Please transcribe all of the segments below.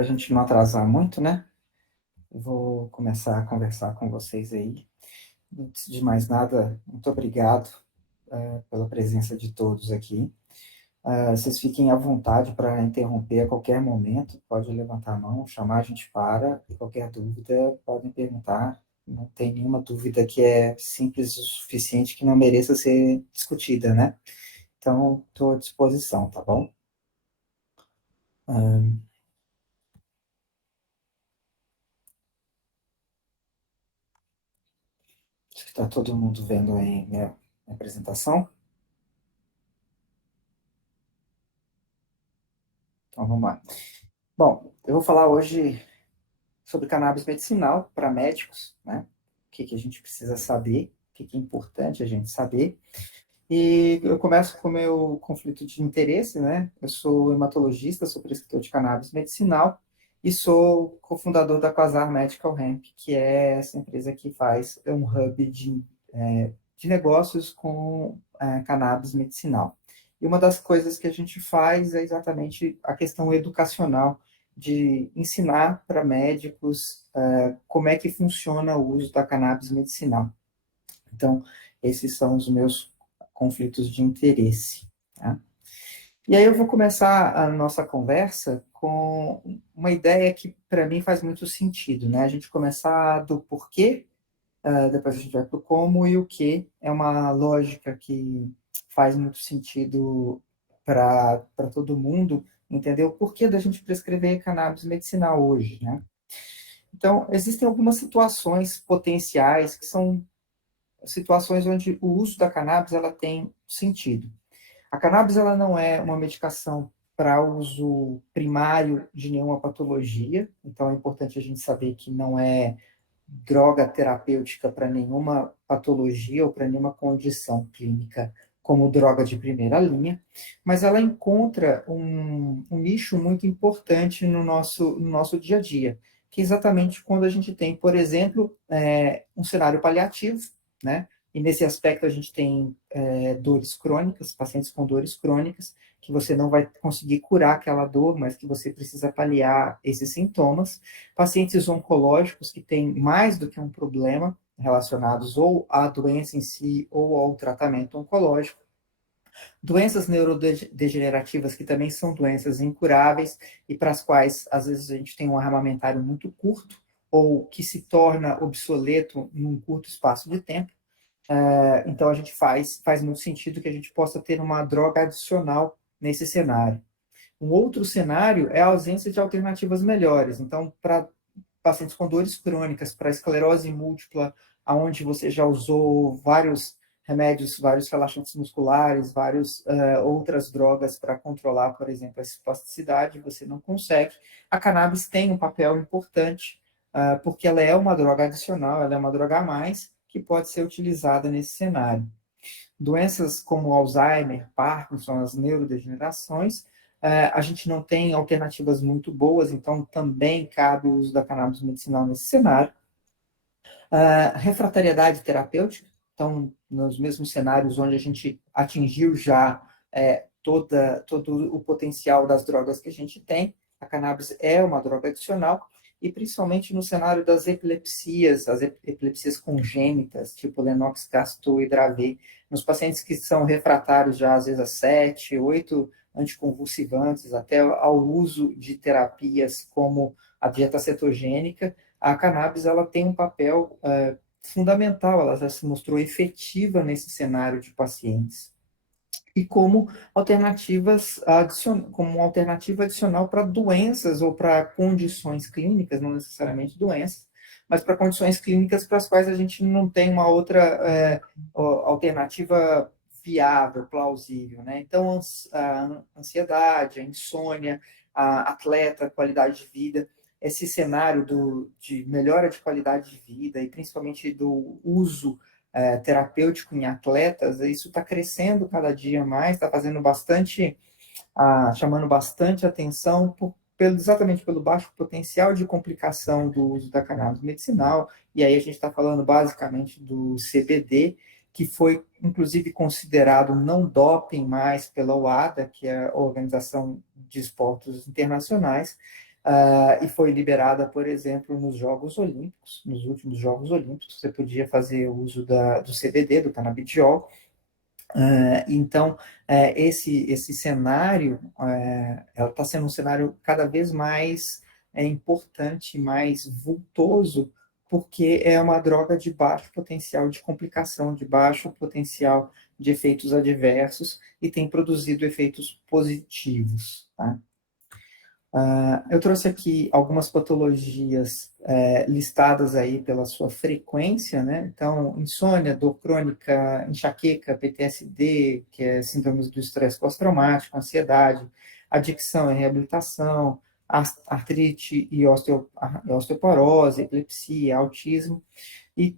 para a gente não atrasar muito, né? Eu vou começar a conversar com vocês aí. Antes de mais nada, muito obrigado pela presença de todos aqui. Vocês fiquem à vontade para interromper a qualquer momento, pode levantar a mão, chamar a gente para, e qualquer dúvida podem perguntar. Não tem nenhuma dúvida que é simples o suficiente que não mereça ser discutida, né? Então, estou à disposição, tá bom? Acho que está todo mundo vendo aí minha apresentação. Então, vamos lá. Bom, eu vou falar hoje sobre cannabis medicinal para médicos, né? O que a gente precisa saber, o que é importante a gente saber. E eu começo com o meu conflito de interesse, né? Eu sou hematologista, sou prescritor de cannabis medicinal e sou cofundador da Quasar Medical Hemp, que é essa empresa que faz um hub de negócios com cannabis medicinal. E uma das coisas que a gente faz é exatamente a questão educacional, de ensinar para médicos como é que funciona o uso da cannabis medicinal. Então, esses são os meus conflitos de interesse. Tá? E aí eu vou começar a nossa conversa com uma ideia que para mim faz muito sentido, né? A gente começar do porquê, depois a gente vai para o como e o que. É uma lógica que faz muito sentido para todo mundo entender o porquê da gente prescrever cannabis medicinal hoje, né? Então, existem algumas situações potenciais que são situações onde o uso da cannabis ela tem sentido. A cannabis ela não é uma medicação para uso primário de nenhuma patologia, então é importante a gente saber que não é droga terapêutica para nenhuma patologia ou para nenhuma condição clínica como droga de primeira linha, mas ela encontra um nicho muito importante no nosso dia a dia, que é exatamente quando a gente tem, por exemplo, um cenário paliativo, né? E nesse aspecto a gente tem dores crônicas, pacientes com dores crônicas, que você não vai conseguir curar aquela dor, mas que você precisa paliar esses sintomas. Pacientes oncológicos que têm mais do que um problema relacionados ou à doença em si ou ao tratamento oncológico. Doenças neurodegenerativas que também são doenças incuráveis e para as quais às vezes a gente tem um armamentário muito curto ou que se torna obsoleto num curto espaço de tempo. Então, a gente faz muito sentido que a gente possa ter uma droga adicional nesse cenário. Um outro cenário é a ausência de alternativas melhores. Então, para pacientes com dores crônicas, para esclerose múltipla, aonde você já usou vários remédios, vários relaxantes musculares, várias outras drogas para controlar, por exemplo, a espasticidade, você não consegue. A cannabis tem um papel importante, porque ela é uma droga adicional, ela é uma droga a mais, que pode ser utilizada nesse cenário. Doenças como Alzheimer, Parkinson, as neurodegenerações, a gente não tem alternativas muito boas, então também cabe o uso da cannabis medicinal nesse cenário. Refratariedade terapêutica, então, nos mesmos cenários onde a gente atingiu já todo o potencial das drogas que a gente tem, a cannabis é uma droga adicional, e principalmente no cenário das epilepsias, as epilepsias congênitas, tipo Lennox-Gastaut e Dravet, nos pacientes que são refratários já, às vezes, a 7, 8 anticonvulsivantes, até ao uso de terapias como a dieta cetogênica, a cannabis ela tem um papel fundamental, ela já se mostrou efetiva nesse cenário de pacientes. E como como uma alternativa adicional para doenças ou para condições clínicas, não necessariamente doenças, mas para condições clínicas para as quais a gente não tem uma outra alternativa viável, plausível, né? Então, a ansiedade, a insônia, a atleta, a qualidade de vida, esse cenário de melhora de qualidade de vida e principalmente do uso terapêutico em atletas, isso está crescendo cada dia mais, está fazendo bastante, chamando bastante atenção exatamente pelo baixo potencial de complicação do uso da cannabis medicinal, e aí a gente está falando basicamente do CBD, que foi inclusive considerado não doping mais pela OADA, que é a Organização de Esportes Internacionais, E foi liberada, por exemplo, nos Jogos Olímpicos, nos últimos Jogos Olímpicos, você podia fazer uso do CBD, do canabidiol. Então, esse cenário, ela está sendo um cenário cada vez mais importante, mais vultoso, porque é uma droga de baixo potencial de complicação, de baixo potencial de efeitos adversos e tem produzido efeitos positivos, tá? Eu trouxe aqui algumas patologias listadas aí pela sua frequência, né? Então, insônia, dor crônica, enxaqueca, PTSD, que é síndrome do estresse pós-traumático, ansiedade, adicção e reabilitação, artrite e osteoporose, epilepsia, autismo, e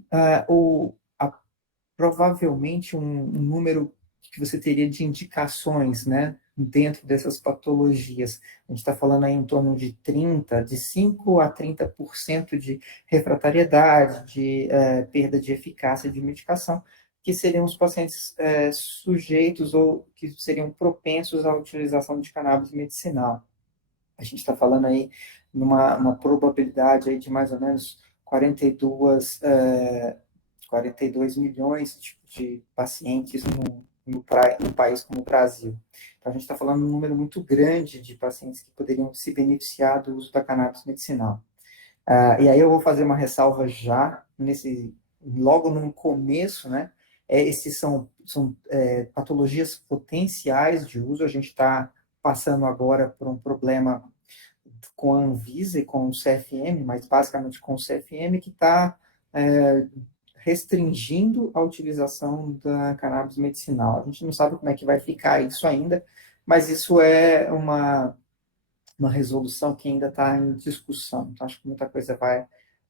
provavelmente um número que você teria de indicações, né, dentro dessas patologias. A gente está falando aí em torno de 5 a 30% de refratariedade, de perda de eficácia de medicação, que seriam os pacientes sujeitos ou que seriam propensos à utilização de cannabis medicinal. A gente está falando aí numa uma probabilidade aí de mais ou menos 42 milhões de pacientes no país como o Brasil. Então, a gente está falando de um número muito grande de pacientes que poderiam se beneficiar do uso da cannabis medicinal. E aí eu vou fazer uma ressalva já, logo no começo, né? Esses são patologias potenciais de uso. A gente está passando agora por um problema com a Anvisa e com o CFM, mas basicamente com o CFM, que está restringindo a utilização da cannabis medicinal. A gente não sabe como é que vai ficar isso ainda, mas isso é uma resolução que ainda está em discussão. Então, acho que muita coisa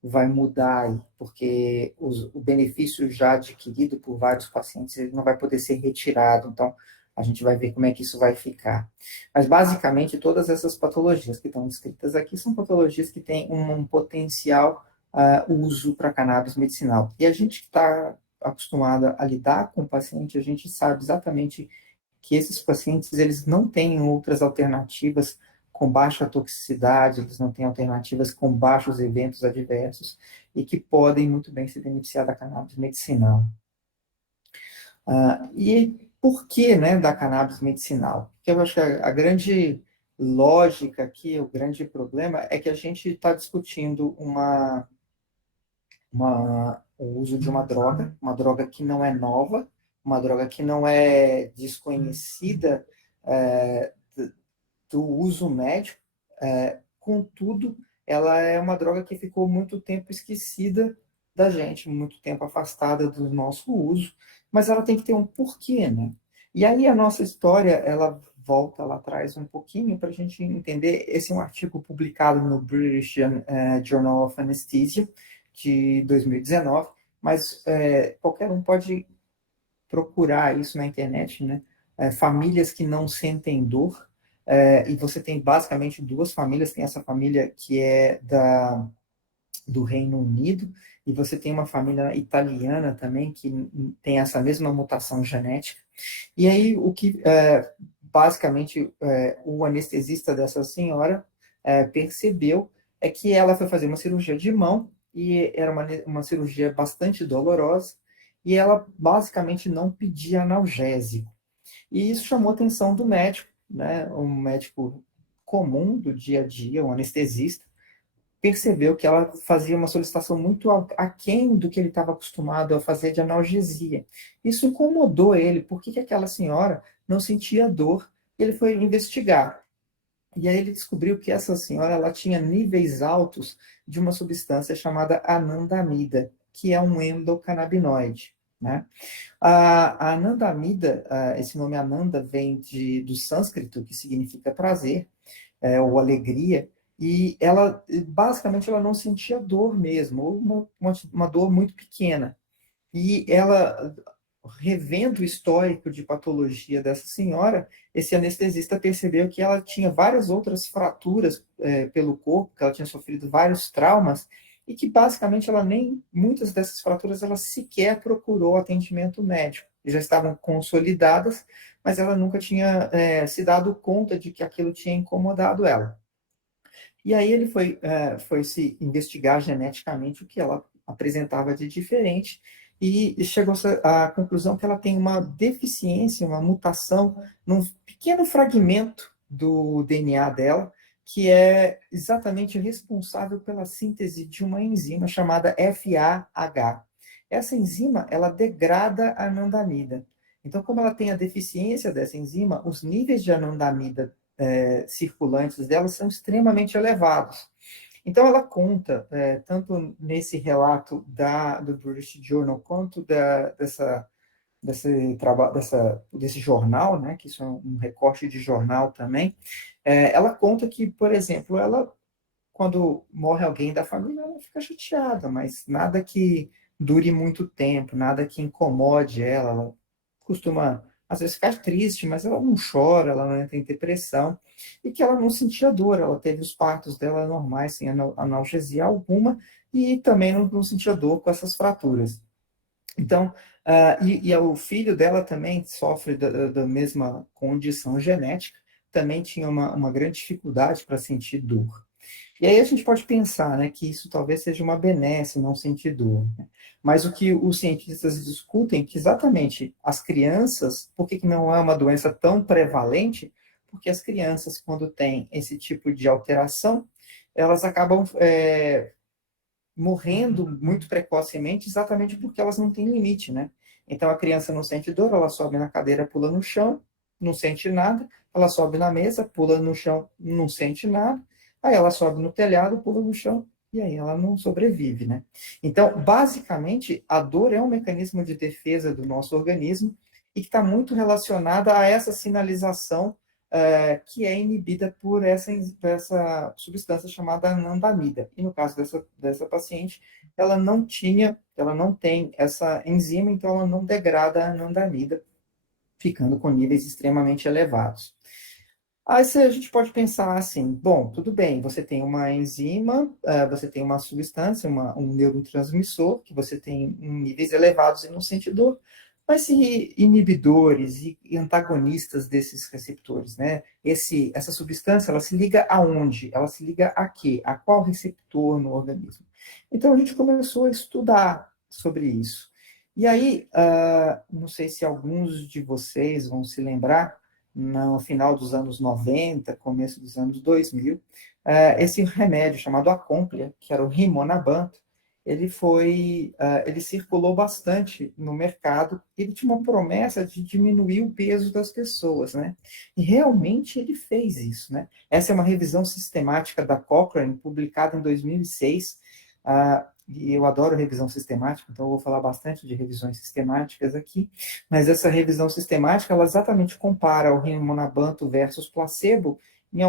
vai mudar aí, porque o benefício já adquirido por vários pacientes ele não vai poder ser retirado. Então, a gente vai ver como é que isso vai ficar. Mas, basicamente, todas essas patologias que estão descritas aqui são patologias que têm um potencial uso para cannabis medicinal. E a gente que está acostumado a lidar com o paciente, a gente sabe exatamente que esses pacientes eles não têm outras alternativas com baixa toxicidade, eles não têm alternativas com baixos eventos adversos e que podem muito bem se beneficiar da cannabis medicinal. E por que, né, da cannabis medicinal? Porque eu acho que a grande lógica aqui, o grande problema é que a gente está discutindo o uso de uma droga que não é nova, uma droga que não é desconhecida é, do uso médico, contudo, ela é uma droga que ficou muito tempo esquecida da gente, muito tempo afastada do nosso uso, mas ela tem que ter um porquê, né? E aí a nossa história, ela volta lá atrás um pouquinho para a gente entender. Esse é um artigo publicado no British Journal of Anesthesia, de 2019, mas qualquer um pode procurar isso na internet, né? Famílias que não sentem dor, e você tem basicamente duas famílias, tem essa família que é do Reino Unido, e você tem uma família italiana também, que tem essa mesma mutação genética. E aí, basicamente, o anestesista dessa senhora percebeu que ela foi fazer uma cirurgia de mão, e era uma cirurgia bastante dolorosa, e ela basicamente não pedia analgésico. E isso chamou a atenção do médico, né? Um médico comum do dia a dia, um anestesista, percebeu que ela fazia uma solicitação muito aquém do que ele estava acostumado a fazer de analgesia. Isso incomodou ele, porque que aquela senhora não sentia dor. Ele foi investigar. E aí ele descobriu que essa senhora ela tinha níveis altos de uma substância chamada anandamida, que é um endocannabinoide, né? A anandamida, esse nome Ananda vem do sânscrito, que significa prazer, ou alegria, e ela, basicamente, ela não sentia dor mesmo, ou uma dor muito pequena. E ela, revendo o histórico de patologia dessa senhora, esse anestesista percebeu que ela tinha várias outras fraturas pelo corpo, que ela tinha sofrido vários traumas, e que basicamente muitas dessas fraturas ela sequer procurou atendimento médico. Já estavam consolidadas, mas ela nunca tinha se dado conta de que aquilo tinha incomodado ela. E aí ele foi se investigar geneticamente o que ela apresentava de diferente e chegou à conclusão que ela tem uma deficiência, uma mutação num pequeno fragmento do DNA dela, que é exatamente responsável pela síntese de uma enzima chamada FAH. Essa enzima, ela degrada a anandamida. Então, como ela tem a deficiência dessa enzima, os níveis de anandamida circulantes dela são extremamente elevados. Então, ela conta, tanto nesse relato do British Journal, quanto desse jornal, né, que isso é um recorte de jornal também, ela conta que, por exemplo, ela, quando morre alguém da família, ela fica chateada, mas nada que dure muito tempo, nada que incomode ela. Ela costuma, às vezes, ficar triste, mas ela não chora, ela não entra em depressão, e que ela não sentia dor, ela teve os partos dela normais, sem analgesia alguma, e também não sentia dor com essas fraturas. Então, o filho dela também sofre da mesma condição genética, também tinha uma grande dificuldade para sentir dor. E aí a gente pode pensar, né, que isso talvez seja uma benesse, não sentir dor, né? Mas o que os cientistas discutem é que exatamente as crianças, por que não é uma doença tão prevalente? Porque as crianças, quando têm esse tipo de alteração, elas acabam morrendo muito precocemente, exatamente porque elas não têm limite, né? Então a criança não sente dor, ela sobe na cadeira, pula no chão, não sente nada, ela sobe na mesa, pula no chão, não sente nada, aí ela sobe no telhado, pula no chão, e aí ela não sobrevive, né? Então, basicamente, a dor é um mecanismo de defesa do nosso organismo e que está muito relacionada a essa sinalização que é inibida por essa substância chamada anandamida. E no caso dessa paciente, ela não tem essa enzima, então ela não degrada a anandamida, ficando com níveis extremamente elevados. Aí a gente pode pensar assim, bom, tudo bem, você tem uma enzima, você tem uma substância, um neurotransmissor, que você tem em níveis elevados e não sente dor, mas se inibidores e antagonistas desses receptores, né? Essa substância, ela se liga aonde? Ela se liga a quê? A qual receptor no organismo? Então a gente começou a estudar sobre isso. E aí, não sei se alguns de vocês vão se lembrar, no final dos anos 90, começo dos anos 2000, esse remédio chamado Acomplia, que era o Rimonabant, ele circulou bastante no mercado, ele tinha uma promessa de diminuir o peso das pessoas, né? E realmente ele fez isso, né? Essa é uma revisão sistemática da Cochrane, publicada em 2006, e eu adoro revisão sistemática, então eu vou falar bastante de revisões sistemáticas aqui, mas essa revisão sistemática, ela exatamente compara o Rimonabant versus placebo em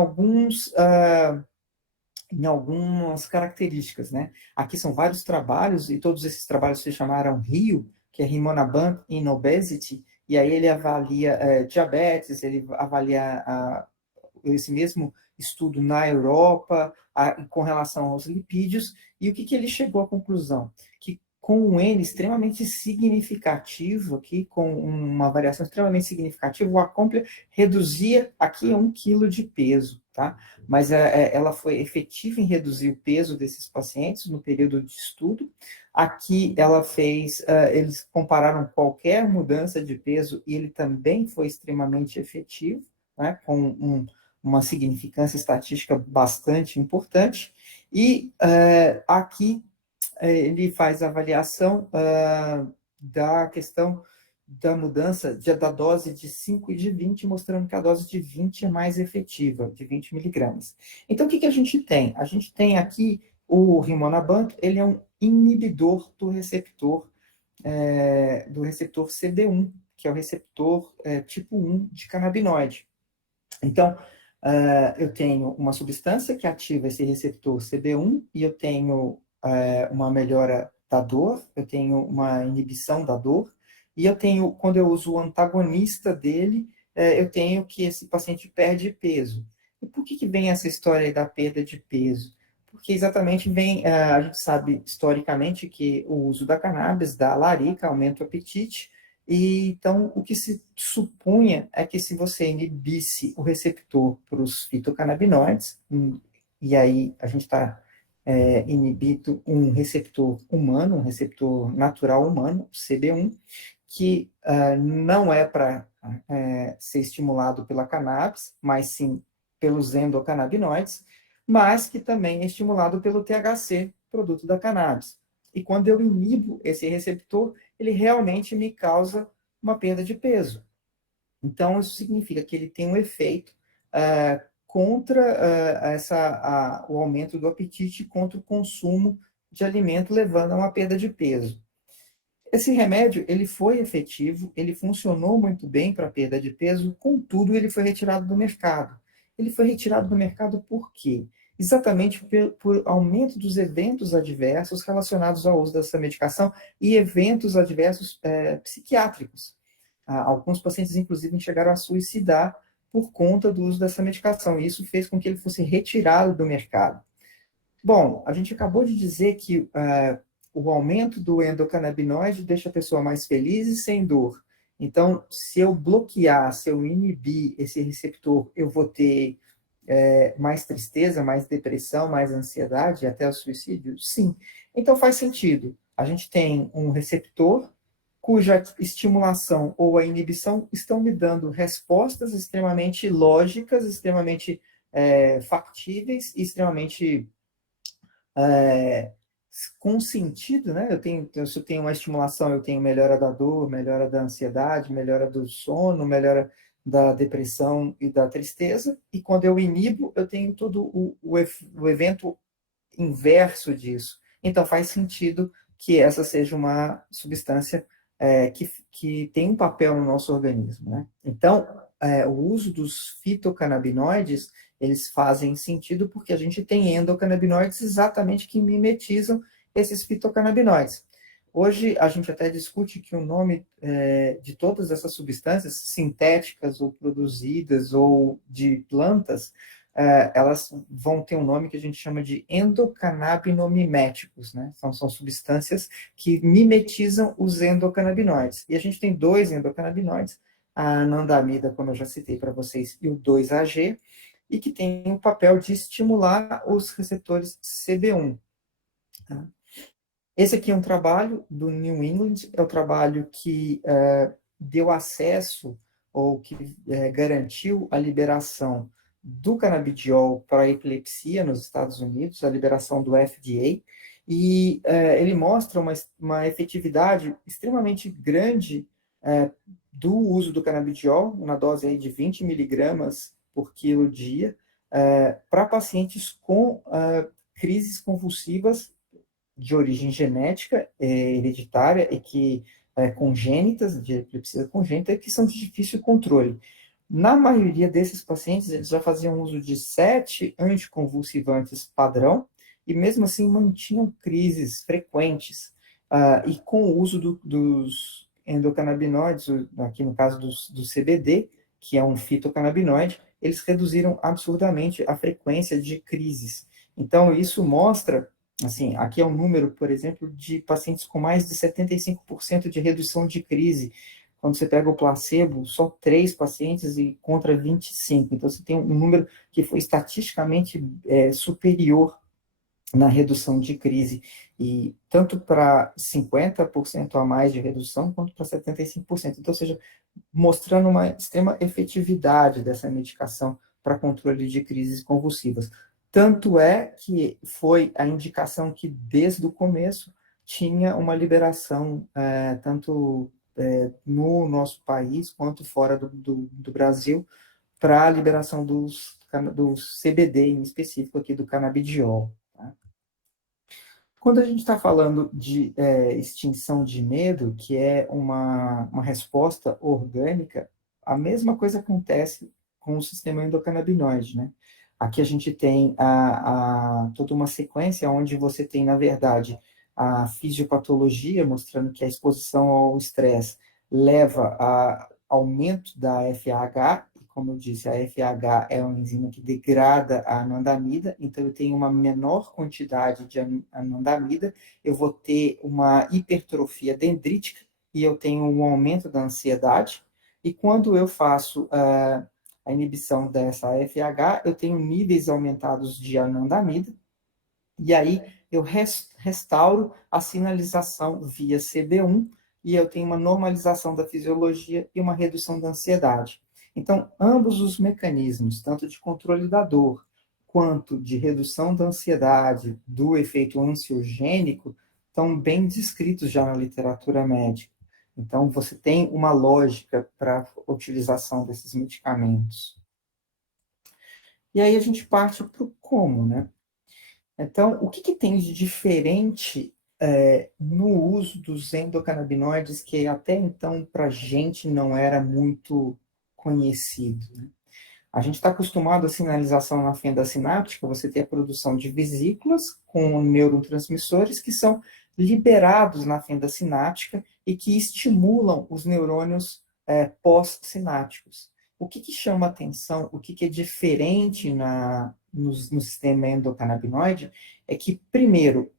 em algumas características, né? Aqui são vários trabalhos, e todos esses trabalhos se chamaram RIO, que é Rimonabant in Obesity, e aí ele avalia diabetes, ele avalia esse mesmo estudo na Europa, com relação aos lipídios, e o que ele chegou à conclusão? Que com um N extremamente significativo, aqui, com uma variação extremamente significativa, o Acomplia reduzia aqui a 1 quilo de peso, tá? Mas ela foi efetiva em reduzir o peso desses pacientes no período de estudo. Aqui eles compararam qualquer mudança de peso e ele também foi extremamente efetivo, né, com uma significância estatística bastante importante. E aqui ele faz a avaliação da questão da mudança da dose de 5 e de 20, mostrando que a dose de 20 é mais efetiva, de 20 miligramas. Então, o que a gente tem? A gente tem aqui o Rimonabant, ele é um inibidor do receptor CD1, que é o receptor tipo 1 de canabinoide. Então, eu tenho uma substância que ativa esse receptor CB1 e eu tenho uma melhora da dor, eu tenho uma inibição da dor, e eu tenho, quando eu uso o antagonista dele, eu tenho que esse paciente perde peso. E por que vem essa história aí da perda de peso? Porque exatamente a gente sabe historicamente que o uso da cannabis dá larica, aumenta o apetite, e então o que se supunha é que se você inibisse o receptor para os fitocannabinoides, e aí a gente está inibindo um receptor humano, um receptor natural humano, CB1, que não é para ser estimulado pela cannabis, mas sim pelos endocannabinoides, mas que também é estimulado pelo THC, produto da cannabis. E quando eu inibo esse receptor, ele realmente me causa uma perda de peso. Então, isso significa que ele tem um efeito contra o aumento do apetite, contra o consumo de alimento, levando a uma perda de peso. Esse remédio, ele foi efetivo, ele funcionou muito bem para perda de peso, contudo, ele foi retirado do mercado. Ele foi retirado do mercado por quê? Exatamente por aumento dos eventos adversos relacionados ao uso dessa medicação e eventos adversos psiquiátricos. Alguns pacientes, inclusive, chegaram a suicidar por conta do uso dessa medicação. E isso fez com que ele fosse retirado do mercado. Bom, a gente acabou de dizer que o aumento do endocannabinoide deixa a pessoa mais feliz e sem dor. Então, se eu bloquear, se eu inibir esse receptor, eu vou ter mais tristeza, mais depressão, mais ansiedade, até o suicídio? Sim. Então faz sentido. A gente tem um receptor cuja estimulação ou a inibição estão me dando respostas extremamente lógicas, extremamente factíveis e extremamente é, com sentido, né? Se eu tenho uma estimulação, eu tenho melhora da dor, melhora da ansiedade, melhora do sono, melhora da depressão e da tristeza, e quando eu inibo, eu tenho todo o evento inverso disso. Então faz sentido que essa seja uma substância que tem um papel no nosso organismo, né? Então, o uso dos fitocannabinoides, eles fazem sentido porque a gente tem endocannabinoides exatamente que mimetizam esses fitocannabinoides. Hoje, a gente até discute que o nome de todas essas substâncias, sintéticas ou produzidas ou de plantas, elas vão ter um nome que a gente chama de endocannabinomiméticos, né? São substâncias que mimetizam os endocannabinoides. E a gente tem dois endocannabinoides, a anandamida, como eu já citei para vocês, e o 2-AG, e que tem o papel de estimular os receptores CB1. Tá? Esse aqui é um trabalho do New England, é o trabalho que deu acesso ou que garantiu a liberação do canabidiol para a epilepsia nos Estados Unidos, a liberação do FDA, e ele mostra uma efetividade extremamente grande do uso do canabidiol, na dose aí de 20 miligramas por quilo dia, para pacientes com crises convulsivas de origem genética, hereditária e que congênitas, de epilepsia congênita, que são de difícil controle. Na maioria desses pacientes, eles já faziam uso de 7 anticonvulsivantes padrão e mesmo assim mantinham crises frequentes. E com o uso dos endocannabinoides, aqui no caso do CBD, que é um fitocannabinoide, eles reduziram absurdamente a frequência de crises. Então, isso mostra, assim, aqui é um número, por exemplo, de pacientes com mais de 75% de redução de crise. Quando você pega o placebo, só 3 pacientes e contra 25. Então, você tem um número que foi estatisticamente superior na redução de crise, e tanto para 50% a mais de redução, quanto para 75%. Então, ou seja, mostrando uma extrema efetividade dessa medicação para controle de crises convulsivas. Tanto é que foi a indicação que, desde o começo, tinha uma liberação, tanto no nosso país, quanto fora do Brasil, para a liberação do CBD, em específico aqui do canabidiol. Tá? Quando a gente está falando de extinção de medo, que é uma resposta orgânica, a mesma coisa acontece com o sistema endocannabinoide, né? Aqui a gente tem toda uma sequência onde você tem, na verdade, a fisiopatologia, mostrando que a exposição ao estresse leva a aumento da FAH, e como eu disse, a FAH é uma enzima que degrada a anandamida, então eu tenho uma menor quantidade de anandamida, eu vou ter uma hipertrofia dendrítica e eu tenho um aumento da ansiedade, e quando eu faço a inibição dessa AFH, eu tenho níveis aumentados de anandamida, e aí eu restauro a sinalização via CB1 e eu tenho uma normalização da fisiologia e uma redução da ansiedade. Então, ambos os mecanismos, tanto de controle da dor quanto de redução da ansiedade, do efeito ansiogênico, estão bem descritos já na literatura médica. Então, você tem uma lógica para a utilização desses medicamentos. E aí a gente parte para o como, né? Então, o que tem de diferente no uso dos endocannabinoides que até então para a gente não era muito conhecido, né? A gente está acostumado à sinalização na fenda sináptica, você tem a produção de vesículas com neurotransmissores que são liberados na fenda sináptica e que estimulam os neurônios pós-sinápticos. O que chama atenção, o que é diferente no sistema endocannabinoide é que, primeiro,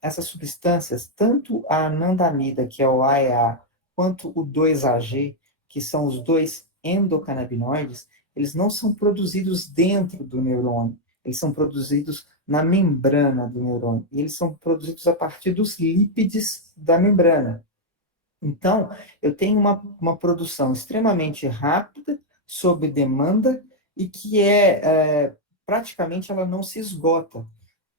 essas substâncias, tanto a anandamida, que é o AEA, quanto o 2-AG, que são os dois endocannabinoides, eles não são produzidos dentro do neurônio, eles são produzidos na membrana do neurônio, e eles são produzidos a partir dos lípides da membrana. Então, eu tenho uma produção extremamente rápida, sob demanda, e que praticamente ela não se esgota.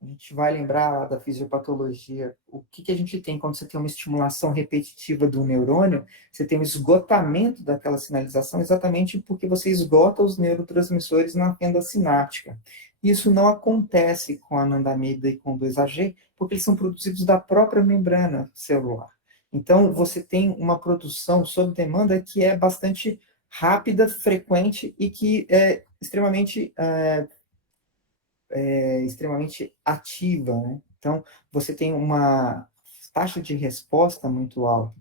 A gente vai lembrar lá da fisiopatologia, o que a gente tem quando você tem uma estimulação repetitiva do neurônio, você tem um esgotamento daquela sinalização exatamente porque você esgota os neurotransmissores na fenda sináptica. Isso não acontece com a anandamida e com o 2-AG, porque eles são produzidos da própria membrana celular. Então, você tem uma produção sob demanda que é bastante rápida, frequente e que é extremamente ativa, né? Então, você tem uma taxa de resposta muito alta.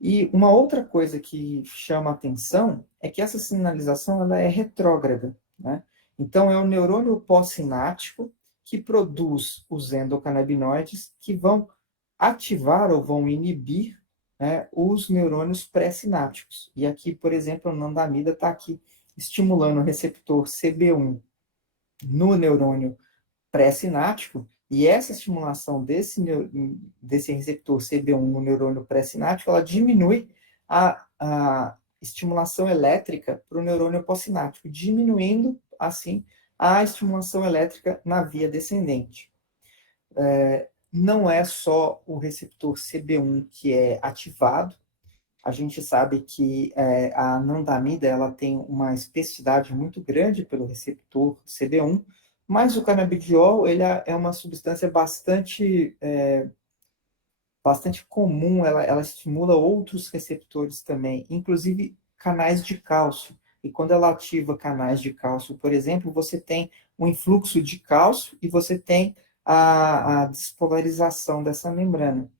E uma outra coisa que chama atenção é que essa sinalização ela é retrógrada, né? Então, é o neurônio pós-sináptico que produz os endocannabinoides que vão ativar ou vão inibir, né, os neurônios pré-sinápticos. E aqui, por exemplo, a anandamida está aqui estimulando o receptor CB1 no neurônio pré-sináptico, e essa estimulação desse receptor CB1 no neurônio pré-sináptico, ela diminui a estimulação elétrica para o neurônio pós-sináptico, diminuindo, assim, a estimulação elétrica na via descendente. Não é só o receptor CB1 que é ativado, a gente sabe que a anandamida ela tem uma especificidade muito grande pelo receptor CB1, mas o canabidiol ele é uma substância bastante comum, ela estimula outros receptores também, inclusive canais de cálcio. E quando ela ativa canais de cálcio, por exemplo, você tem um influxo de cálcio e você tem a despolarização dessa membrana.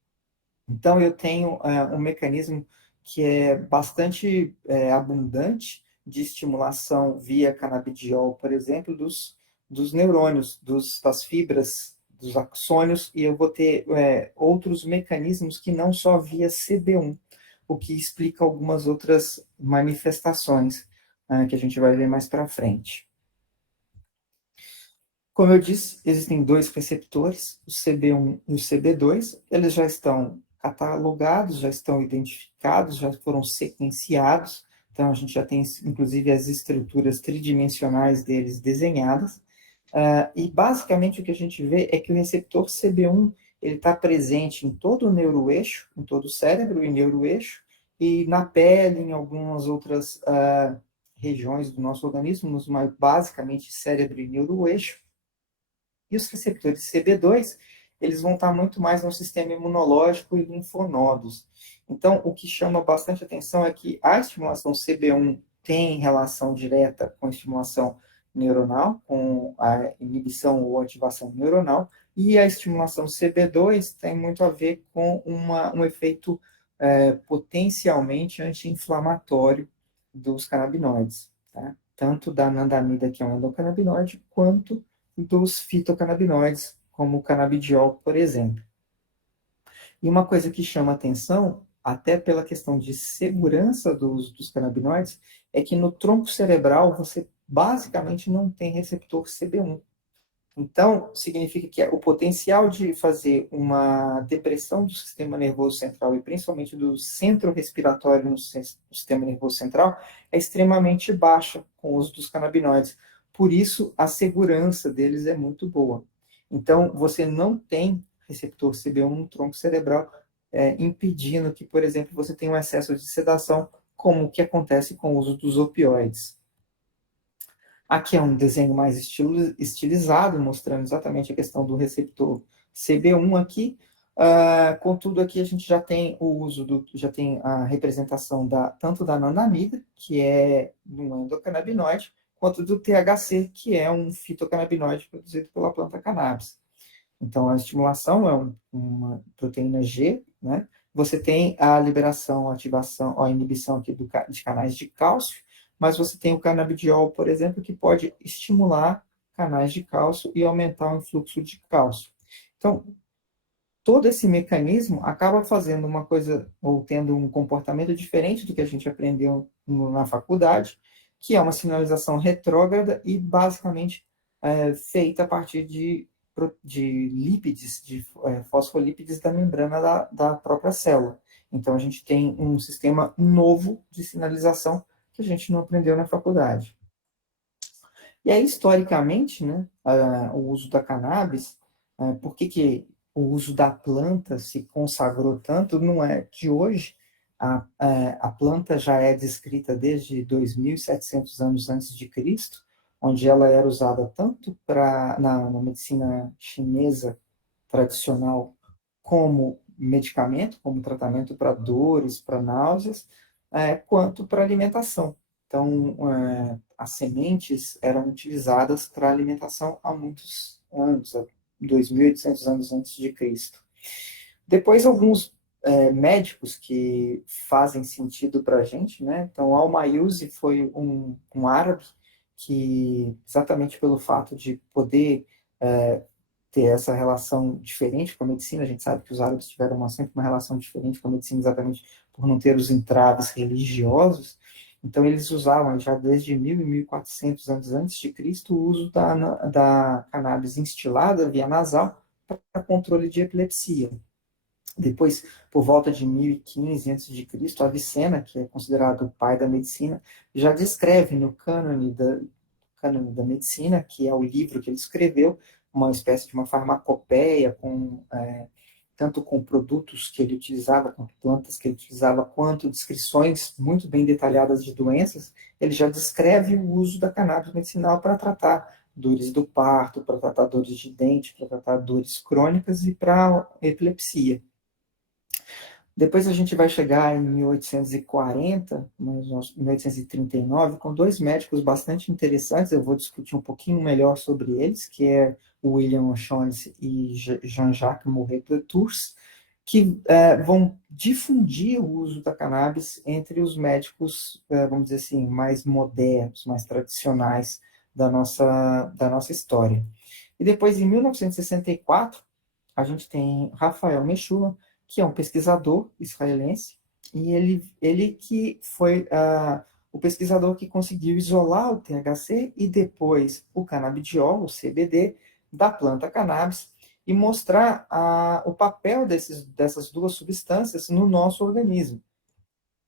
Então, eu tenho um mecanismo que é bastante abundante de estimulação via canabidiol, por exemplo, dos neurônios, das fibras, dos axônios, e eu vou ter outros mecanismos que não só via CB1, o que explica algumas outras manifestações que a gente vai ver mais para frente. Como eu disse, existem dois receptores, o CB1 e o CB2, eles já estão catalogados, já estão identificados, já foram sequenciados, então a gente já tem, inclusive, as estruturas tridimensionais deles desenhadas, e basicamente o que a gente vê é que o receptor CB1 ele está presente em todo o neuroeixo, em todo o cérebro e neuroeixo, e na pele, em algumas outras regiões do nosso organismo, mas basicamente cérebro e neuroeixo. E os receptores CB2, eles vão estar muito mais no sistema imunológico e linfonodos. Então, o que chama bastante atenção é que a estimulação CB1 tem relação direta com a estimulação neuronal, com a inibição ou ativação neuronal, e a estimulação CB2 tem muito a ver com um efeito potencialmente anti-inflamatório dos canabinoides, tá? Tanto da anandamida, que é um endocannabinoide, quanto dos fitocannabinoides, como o canabidiol, por exemplo. E uma coisa que chama atenção até pela questão de segurança dos canabinoides, é que no tronco cerebral você basicamente não tem receptor CB1. Então, significa que o potencial de fazer uma depressão do sistema nervoso central e principalmente do centro respiratório no sistema nervoso central é extremamente baixa com o uso dos canabinoides. Por isso, a segurança deles é muito boa. Então, você não tem receptor CB1 no tronco cerebral, impedindo que, por exemplo, você tenha um excesso de sedação, como o que acontece com o uso dos opioides. Aqui é um desenho mais estilizado, mostrando exatamente a questão do receptor CB1 aqui. Contudo, aqui a gente já tem o uso já tem a representação tanto da anandamida, que é um endocannabinoide, quanto do THC, que é um fitocannabinoide produzido pela planta cannabis. Então, a estimulação é uma proteína G, né? Você tem a liberação, a ativação, a inibição aqui de canais de cálcio, mas você tem o canabidiol, por exemplo, que pode estimular canais de cálcio e aumentar o influxo de cálcio. Então, todo esse mecanismo acaba fazendo uma coisa, ou tendo um comportamento diferente do que a gente aprendeu na faculdade, que é uma sinalização retrógrada e basicamente feita a partir de lípides, de fosfolípides da membrana da própria célula. Então, a gente tem um sistema novo de sinalização que a gente não aprendeu na faculdade. E aí, historicamente, né, o uso da cannabis, por que o uso da planta se consagrou tanto? Não é de hoje. A planta já é descrita desde 2.700 anos antes de Cristo, onde ela era usada tanto na medicina chinesa tradicional como medicamento, como tratamento para dores, para náuseas, quanto para alimentação. Então, as sementes eram utilizadas para alimentação há muitos anos, há 2.800 anos antes de Cristo. Depois, alguns médicos que fazem sentido para a gente, né? Então, Al-Mayuzi foi um árabe que, exatamente pelo fato de poder ter essa relação diferente com a medicina, a gente sabe que os árabes tiveram sempre uma relação diferente com a medicina, exatamente por não ter os entraves religiosos. Então, eles usavam já desde 1.000 e 1.400 anos antes de Cristo o uso da cannabis instilada via nasal para controle de epilepsia. Depois, por volta de 1015 a.C., Avicena, que é considerado o pai da medicina, já descreve no Cânone da Medicina, que é o livro que ele escreveu, uma espécie de uma farmacopeia, tanto com produtos que ele utilizava, com plantas que ele utilizava, quanto descrições muito bem detalhadas de doenças. Ele já descreve o uso da cannabis medicinal para tratar dores do parto, para tratar dores de dente, para tratar dores crônicas e para epilepsia. Depois a gente vai chegar em 1840, 1839, com dois médicos bastante interessantes. Eu vou discutir um pouquinho melhor sobre eles, que é o William O'Shaughnessy e Jean-Jacques Mouret de Tours, que vão difundir o uso da cannabis entre os médicos, vamos dizer assim, mais modernos, mais tradicionais da nossa história. E depois, em 1964, a gente tem Rafael Mechoulam, que é um pesquisador israelense, e ele que foi o pesquisador que conseguiu isolar o THC e depois o canabidiol, o CBD, da planta cannabis, e mostrar o papel dessas duas substâncias no nosso organismo.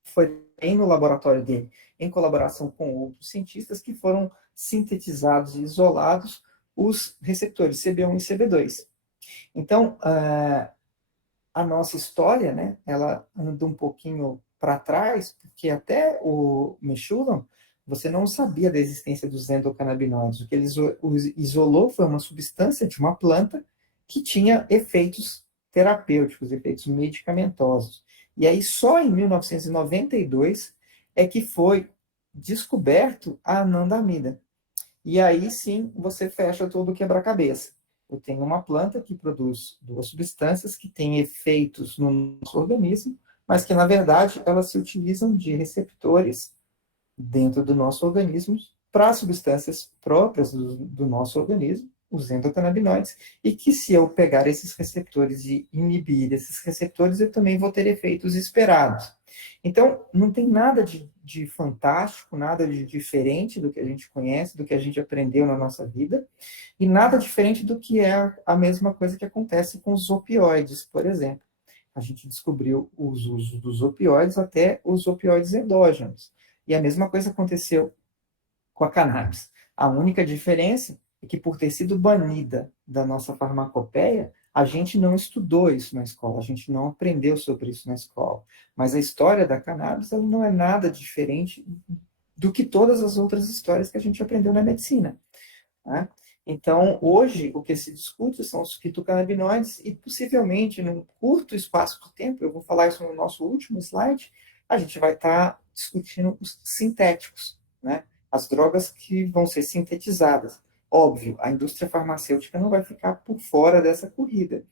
Foi no laboratório dele, em colaboração com outros cientistas, que foram sintetizados e isolados os receptores CB1 e CB2. Então, a nossa história, né, ela anda um pouquinho para trás, porque até o Mechoulam, você não sabia da existência dos endocannabinoides. O que ele isolou foi uma substância de uma planta que tinha efeitos terapêuticos, efeitos medicamentosos. E aí, só em 1992 é que foi descoberto a anandamida. E aí sim você fecha todo o quebra-cabeça. Eu tenho uma planta que produz duas substâncias que têm efeitos no nosso organismo, mas que, na verdade, elas se utilizam de receptores dentro do nosso organismo para substâncias próprias do nosso organismo os endocannabinoides, e que se eu pegar esses receptores e inibir esses receptores, eu também vou ter efeitos esperados. Então, não tem nada de fantástico, nada de diferente do que a gente conhece, do que a gente aprendeu na nossa vida, e nada diferente do que é a mesma coisa que acontece com os opioides, por exemplo. A gente descobriu os usos dos opioides até os opioides endógenos. E a mesma coisa aconteceu com a cannabis. A única diferença é que, por ter sido banida da nossa farmacopeia, a gente não estudou isso na escola, a gente não aprendeu sobre isso na escola. Mas a história da cannabis ela não é nada diferente do que todas as outras histórias que a gente aprendeu na medicina. Né? Então, hoje, o que se discute são os fitocannabinoides e, possivelmente, num curto espaço de tempo, eu vou falar isso no nosso último slide, a gente vai estar discutindo os sintéticos, né? As drogas que vão ser sintetizadas. Óbvio, a indústria farmacêutica não vai ficar por fora dessa corrida.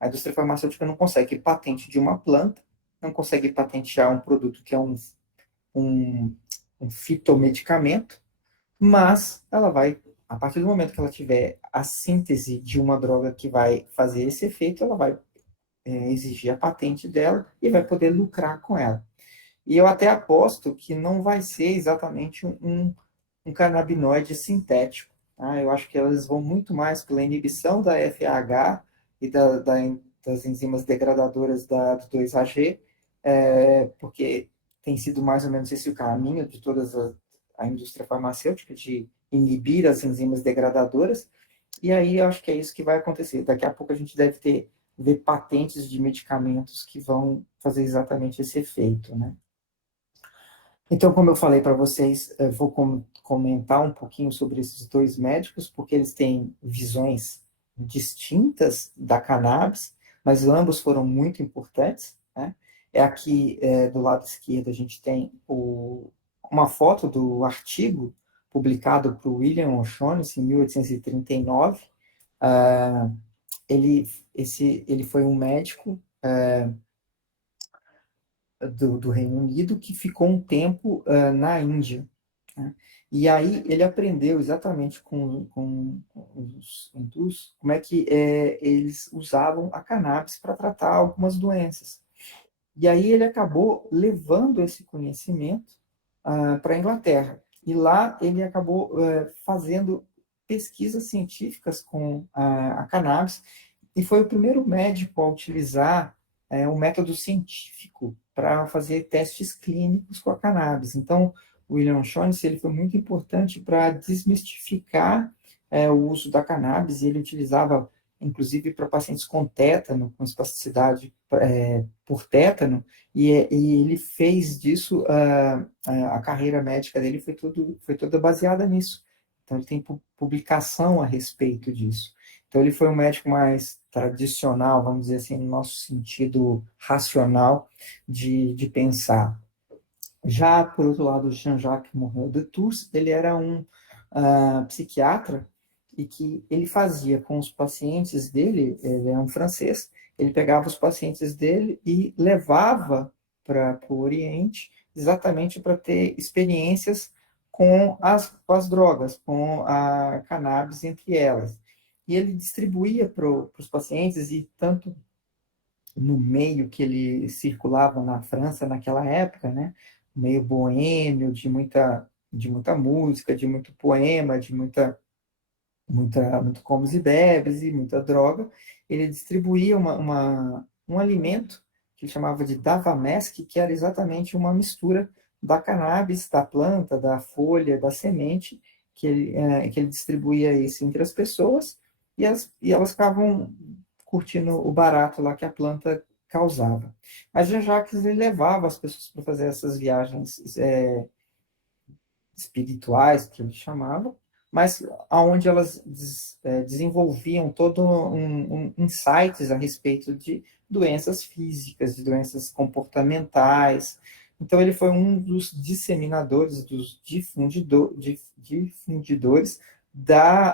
A indústria farmacêutica não consegue patente de uma planta, não consegue patentear um produto que é um, um fitomedicamento, mas ela vai, a partir do momento que ela tiver a síntese de uma droga que vai fazer esse efeito, ela vai exigir a patente dela e vai poder lucrar com ela. E eu até aposto que não vai ser exatamente um canabinoide sintético. Tá? Eu acho que elas vão muito mais pela inibição da FAH e das enzimas degradadoras do 2-HG, porque tem sido mais ou menos esse o caminho de toda a indústria farmacêutica, de inibir as enzimas degradadoras, e aí eu acho que é isso que vai acontecer. Daqui a pouco a gente deve ver patentes de medicamentos que vão fazer exatamente esse efeito, né? Então, como eu falei para vocês, eu vou comentar um pouquinho sobre esses dois médicos, porque eles têm visões distintas da cannabis, mas ambos foram muito importantes, né? Aqui, do lado esquerdo, a gente tem uma foto do artigo publicado por William O'Shaughnessy em 1839. Ah, ele foi um médico do Reino Unido que ficou um tempo na Índia. Né? E aí ele aprendeu exatamente com os hindus como é que eles usavam a cannabis para tratar algumas doenças. E aí ele acabou levando esse conhecimento para a Inglaterra. E lá ele acabou fazendo pesquisas científicas com a cannabis e foi o primeiro médico a utilizar um método científico para fazer testes clínicos com a cannabis. Então, o William Shaughnessy ele foi muito importante para desmistificar o uso da cannabis, e ele utilizava, inclusive, para pacientes com tétano, com espasticidade por tétano, e ele fez disso, a carreira médica dele foi toda baseada nisso. Então, ele tem publicação a respeito disso. Então, ele foi um médico mais tradicional, vamos dizer assim, no nosso sentido racional de pensar. Já, por outro lado, Jean-Jacques Mouret de Tours, ele era um psiquiatra e que ele fazia com os pacientes dele, ele é um francês, ele pegava os pacientes dele e levava para o Oriente exatamente para ter experiências com as drogas, com a cannabis entre elas. E ele distribuía para os pacientes, e tanto no meio que ele circulava na França naquela época, né? Meio boêmio, de muita música, de muito poema, de muito comes e bebes e muita droga. Ele distribuía um alimento que ele chamava de davamesc, que era exatamente uma mistura da cannabis, da planta, da folha, da semente, que ele distribuía isso entre as pessoas, e elas ficavam curtindo o barato lá que a planta causava. Mas Jean-Jacques ele levava as pessoas para fazer essas viagens espirituais, que ele chamava, mas aonde elas desenvolviam todo insights a respeito de doenças físicas, de doenças comportamentais. Então ele foi um dos disseminadores, dos difundidores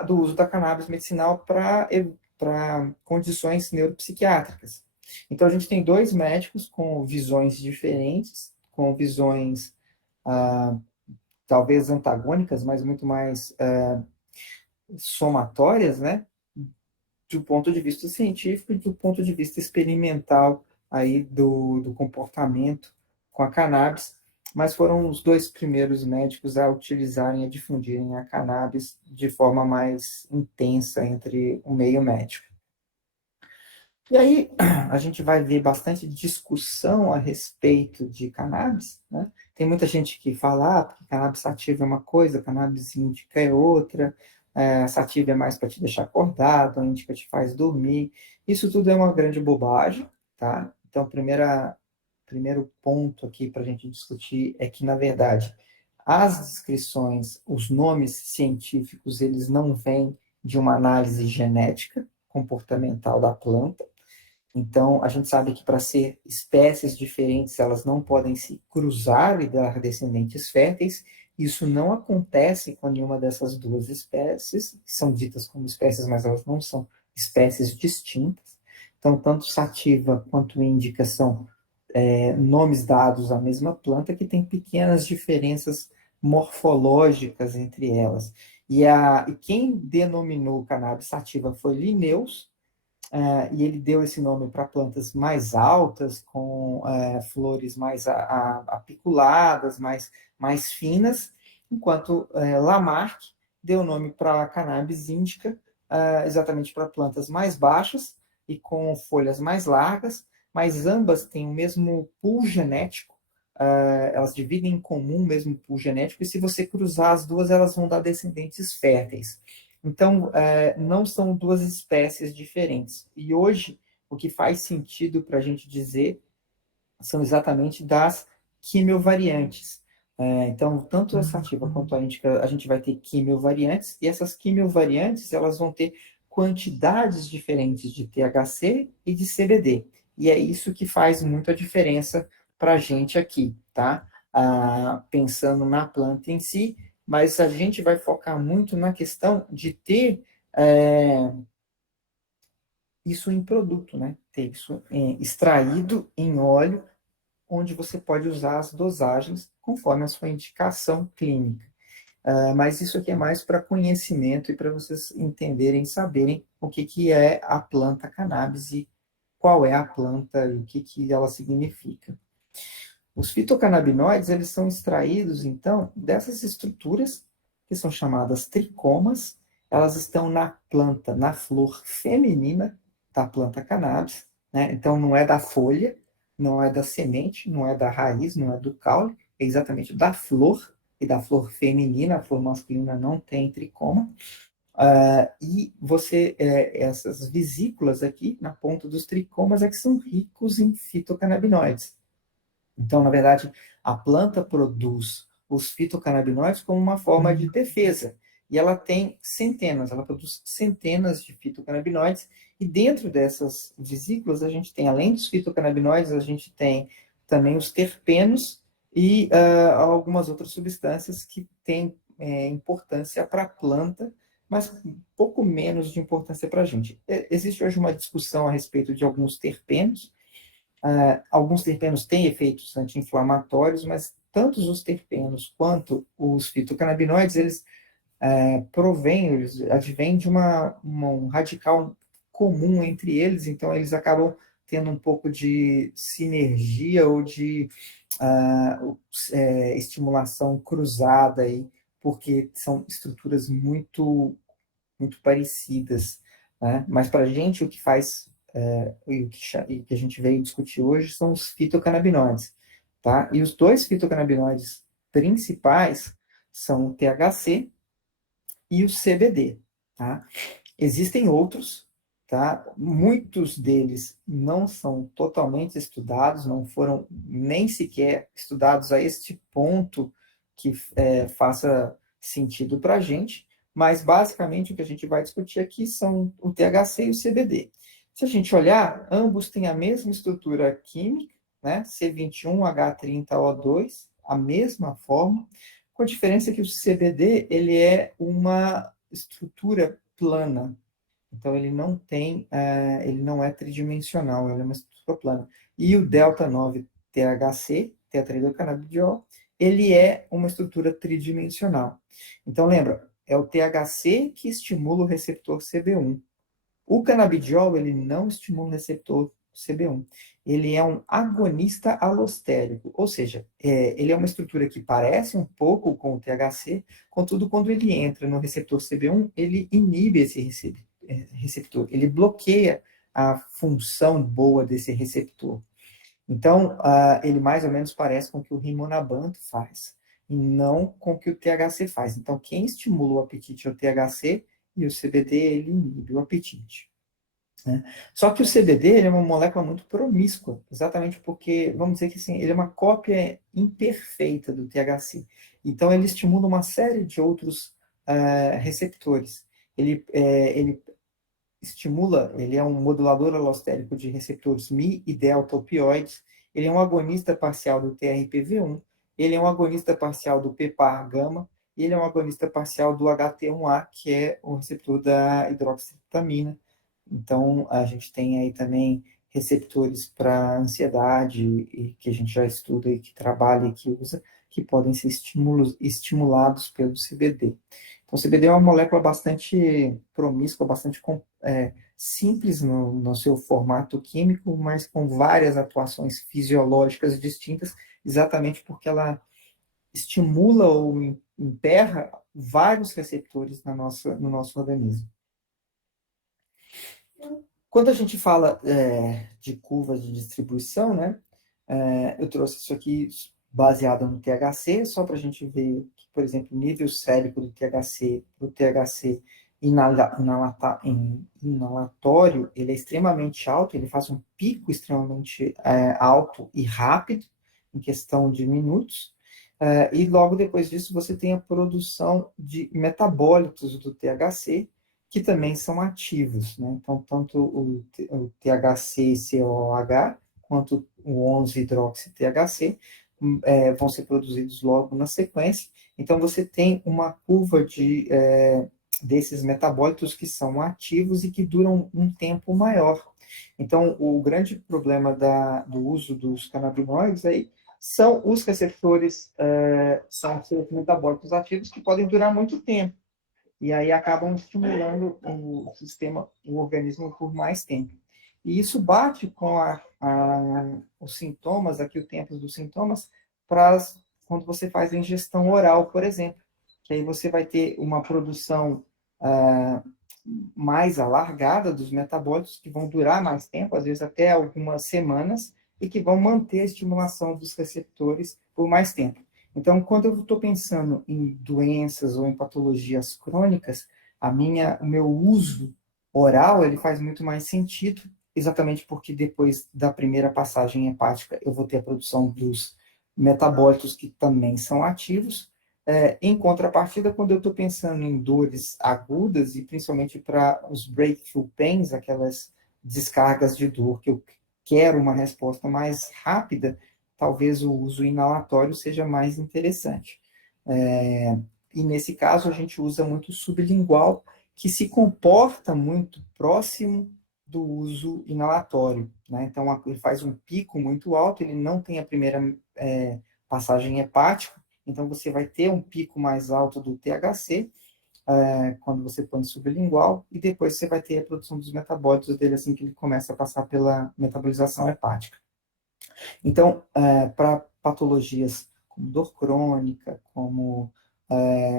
do uso da cannabis medicinal para condições neuropsiquiátricas. Então a gente tem dois médicos com visões diferentes, com visões talvez antagônicas, mas muito mais somatórias, né, do ponto de vista científico e do ponto de vista experimental aí do comportamento com a cannabis, mas foram os dois primeiros médicos a utilizarem, a difundirem a cannabis de forma mais intensa entre o meio médico. E aí a gente vai ver bastante discussão a respeito de cannabis, né? Tem muita gente que fala, porque cannabis sativa é uma coisa, cannabis índica é outra, sativa é mais para te deixar acordado, a índica te faz dormir. Isso tudo é uma grande bobagem, tá? Então, primeiro ponto aqui para a gente discutir é que, na verdade, as descrições, os nomes científicos, eles não vêm de uma análise genética comportamental da planta. Então, a gente sabe que para ser espécies diferentes, elas não podem se cruzar e dar descendentes férteis. Isso não acontece com nenhuma dessas duas espécies, que são ditas como espécies, mas elas não são espécies distintas. Então, tanto sativa quanto índica são nomes dados à mesma planta que tem pequenas diferenças morfológicas entre elas. E quem denominou cannabis sativa foi Linnaeus, e ele deu esse nome para plantas mais altas, com flores mais apiculadas, mais finas, enquanto Lamarck deu nome para a cannabis índica, exatamente para plantas mais baixas e com folhas mais largas, mas ambas têm o mesmo pool genético, elas dividem em comum o mesmo pool genético, e se você cruzar as duas, elas vão dar descendentes férteis. Então, não são duas espécies diferentes. E hoje, o que faz sentido para a gente dizer são exatamente das quimiovariantes. Então, tanto a sativa quanto a índica, a gente vai ter quimiovariantes, e essas quimiovariantes, elas vão ter quantidades diferentes de THC e de CBD. E é isso que faz muita diferença para a gente aqui, tá? Pensando na planta em si, mas a gente vai focar muito na questão de ter isso em produto, né? Ter isso extraído em óleo, onde você pode usar as dosagens conforme a sua indicação clínica. Mas isso aqui é mais para conhecimento e para vocês entenderem, saberem o que é a planta cannabis e qual é a planta e o que ela significa. Os fitocannabinoides, eles são extraídos, então, dessas estruturas, que são chamadas tricomas. Elas estão na planta, na flor feminina da planta cannabis, né? Então, não é da folha, não é da semente, não é da raiz, não é do caule, é exatamente da flor, e da flor feminina. A flor masculina não tem tricoma. Essas vesículas aqui, na ponta dos tricomas, é que são ricos em fitocannabinoides. Então, na verdade, a planta produz os fitocannabinoides como uma forma de defesa. E ela tem centenas, ela produz centenas de fitocannabinoides. E dentro dessas vesículas, a gente tem, além dos fitocannabinoides, a gente tem também os terpenos e algumas outras substâncias que têm importância para a planta, mas um pouco menos de importância para a gente. Existe hoje uma discussão a respeito de alguns terpenos. Alguns terpenos têm efeitos anti-inflamatórios, mas tanto os terpenos quanto os fitocannabinoides, eles advêm de um radical comum entre eles, então eles acabam tendo um pouco de sinergia ou de estimulação cruzada aí, porque são estruturas muito parecidas, né? Mas para a gente o que faz e o que a gente veio discutir hoje são os fitocannabinoides, tá? E os dois fitocannabinoides principais são o THC e o CBD, tá? Existem outros, tá? Muitos deles não são totalmente estudados, não foram nem sequer estudados a este ponto que faça sentido para a gente, mas basicamente o que a gente vai discutir aqui são o THC e o CBD. Se a gente olhar, ambos têm a mesma estrutura química, né? C21H30O2, a mesma forma, com a diferença que o CBD ele é uma estrutura plana. Então ele não é tridimensional, ele é uma estrutura plana. E o delta 9 THC, tetraidrocanabidiol, ele é uma estrutura tridimensional. Então lembra, é o THC que estimula o receptor CB1. O canabidiol, ele não estimula o receptor CB1. Ele é um agonista alostérico, ou seja, ele é uma estrutura que parece um pouco com o THC, contudo, quando ele entra no receptor CB1, ele inibe esse receptor, ele bloqueia a função boa desse receptor. Então, ele mais ou menos parece com o que o rimonabant faz, e não com o que o THC faz. Então, quem estimula o apetite é o THC, e o CBD, ele inibe o apetite. Né? Só que o CBD ele é uma molécula muito promíscua, exatamente porque, vamos dizer que assim, ele é uma cópia imperfeita do THC. Então, ele estimula uma série de outros receptores. Ele estimula, ele é um modulador alostérico de receptores Mi e delta opioides, ele é um agonista parcial do TRPV1, ele é um agonista parcial do PPAR-gama, e ele é um agonista parcial do HT1A, que é o receptor da hidroxitriptamina. Então, a gente tem aí também receptores para ansiedade, e que a gente já estuda e que trabalha e que usa, que podem ser estimulados pelo CBD. Então, o CBD é uma molécula bastante promíscua, bastante simples no seu formato químico, mas com várias atuações fisiológicas distintas, exatamente porque ela estimula ou emperra vários receptores no nosso organismo. Quando a gente fala de curvas de distribuição, né, eu trouxe isso aqui baseado no THC, só para a gente ver que, por exemplo, o nível sérico do THC inalatório, ele é extremamente alto, ele faz um pico extremamente alto e rápido, em questão de minutos, e logo depois disso você tem a produção de metabólitos do THC, que também são ativos, né? Então, tanto o THC-COOH quanto o 11-hidroxi-THC vão ser produzidos logo na sequência. Então, você tem uma curva desses metabólitos que são ativos e que duram um tempo maior. Então, o grande problema do uso dos canabinoides aí são os receptores, são os metabólitos ativos que podem durar muito tempo. E aí acabam estimulando o sistema, o organismo por mais tempo. E isso bate com os sintomas, aqui o tempo dos sintomas, quando você faz a ingestão oral, por exemplo. Que aí você vai ter uma produção mais alargada dos metabólitos, que vão durar mais tempo, às vezes até algumas semanas, e que vão manter a estimulação dos receptores por mais tempo. Então, quando eu estou pensando em doenças ou em patologias crônicas, o meu uso oral ele faz muito mais sentido, exatamente porque depois da primeira passagem hepática eu vou ter a produção dos metabólitos que também são ativos. Em contrapartida, quando eu estou pensando em dores agudas, e principalmente para os breakthrough pains, aquelas descargas de dor que eu quero uma resposta mais rápida, talvez o uso inalatório seja mais interessante. E nesse caso, a gente usa muito o sublingual, que se comporta muito próximo do uso inalatório. Né? Então, ele faz um pico muito alto, ele não tem a primeira passagem hepática, então você vai ter um pico mais alto do THC, quando você põe sublingual, e depois você vai ter a produção dos metabólitos dele assim que ele começa a passar pela metabolização hepática. Então, para patologias como dor crônica, como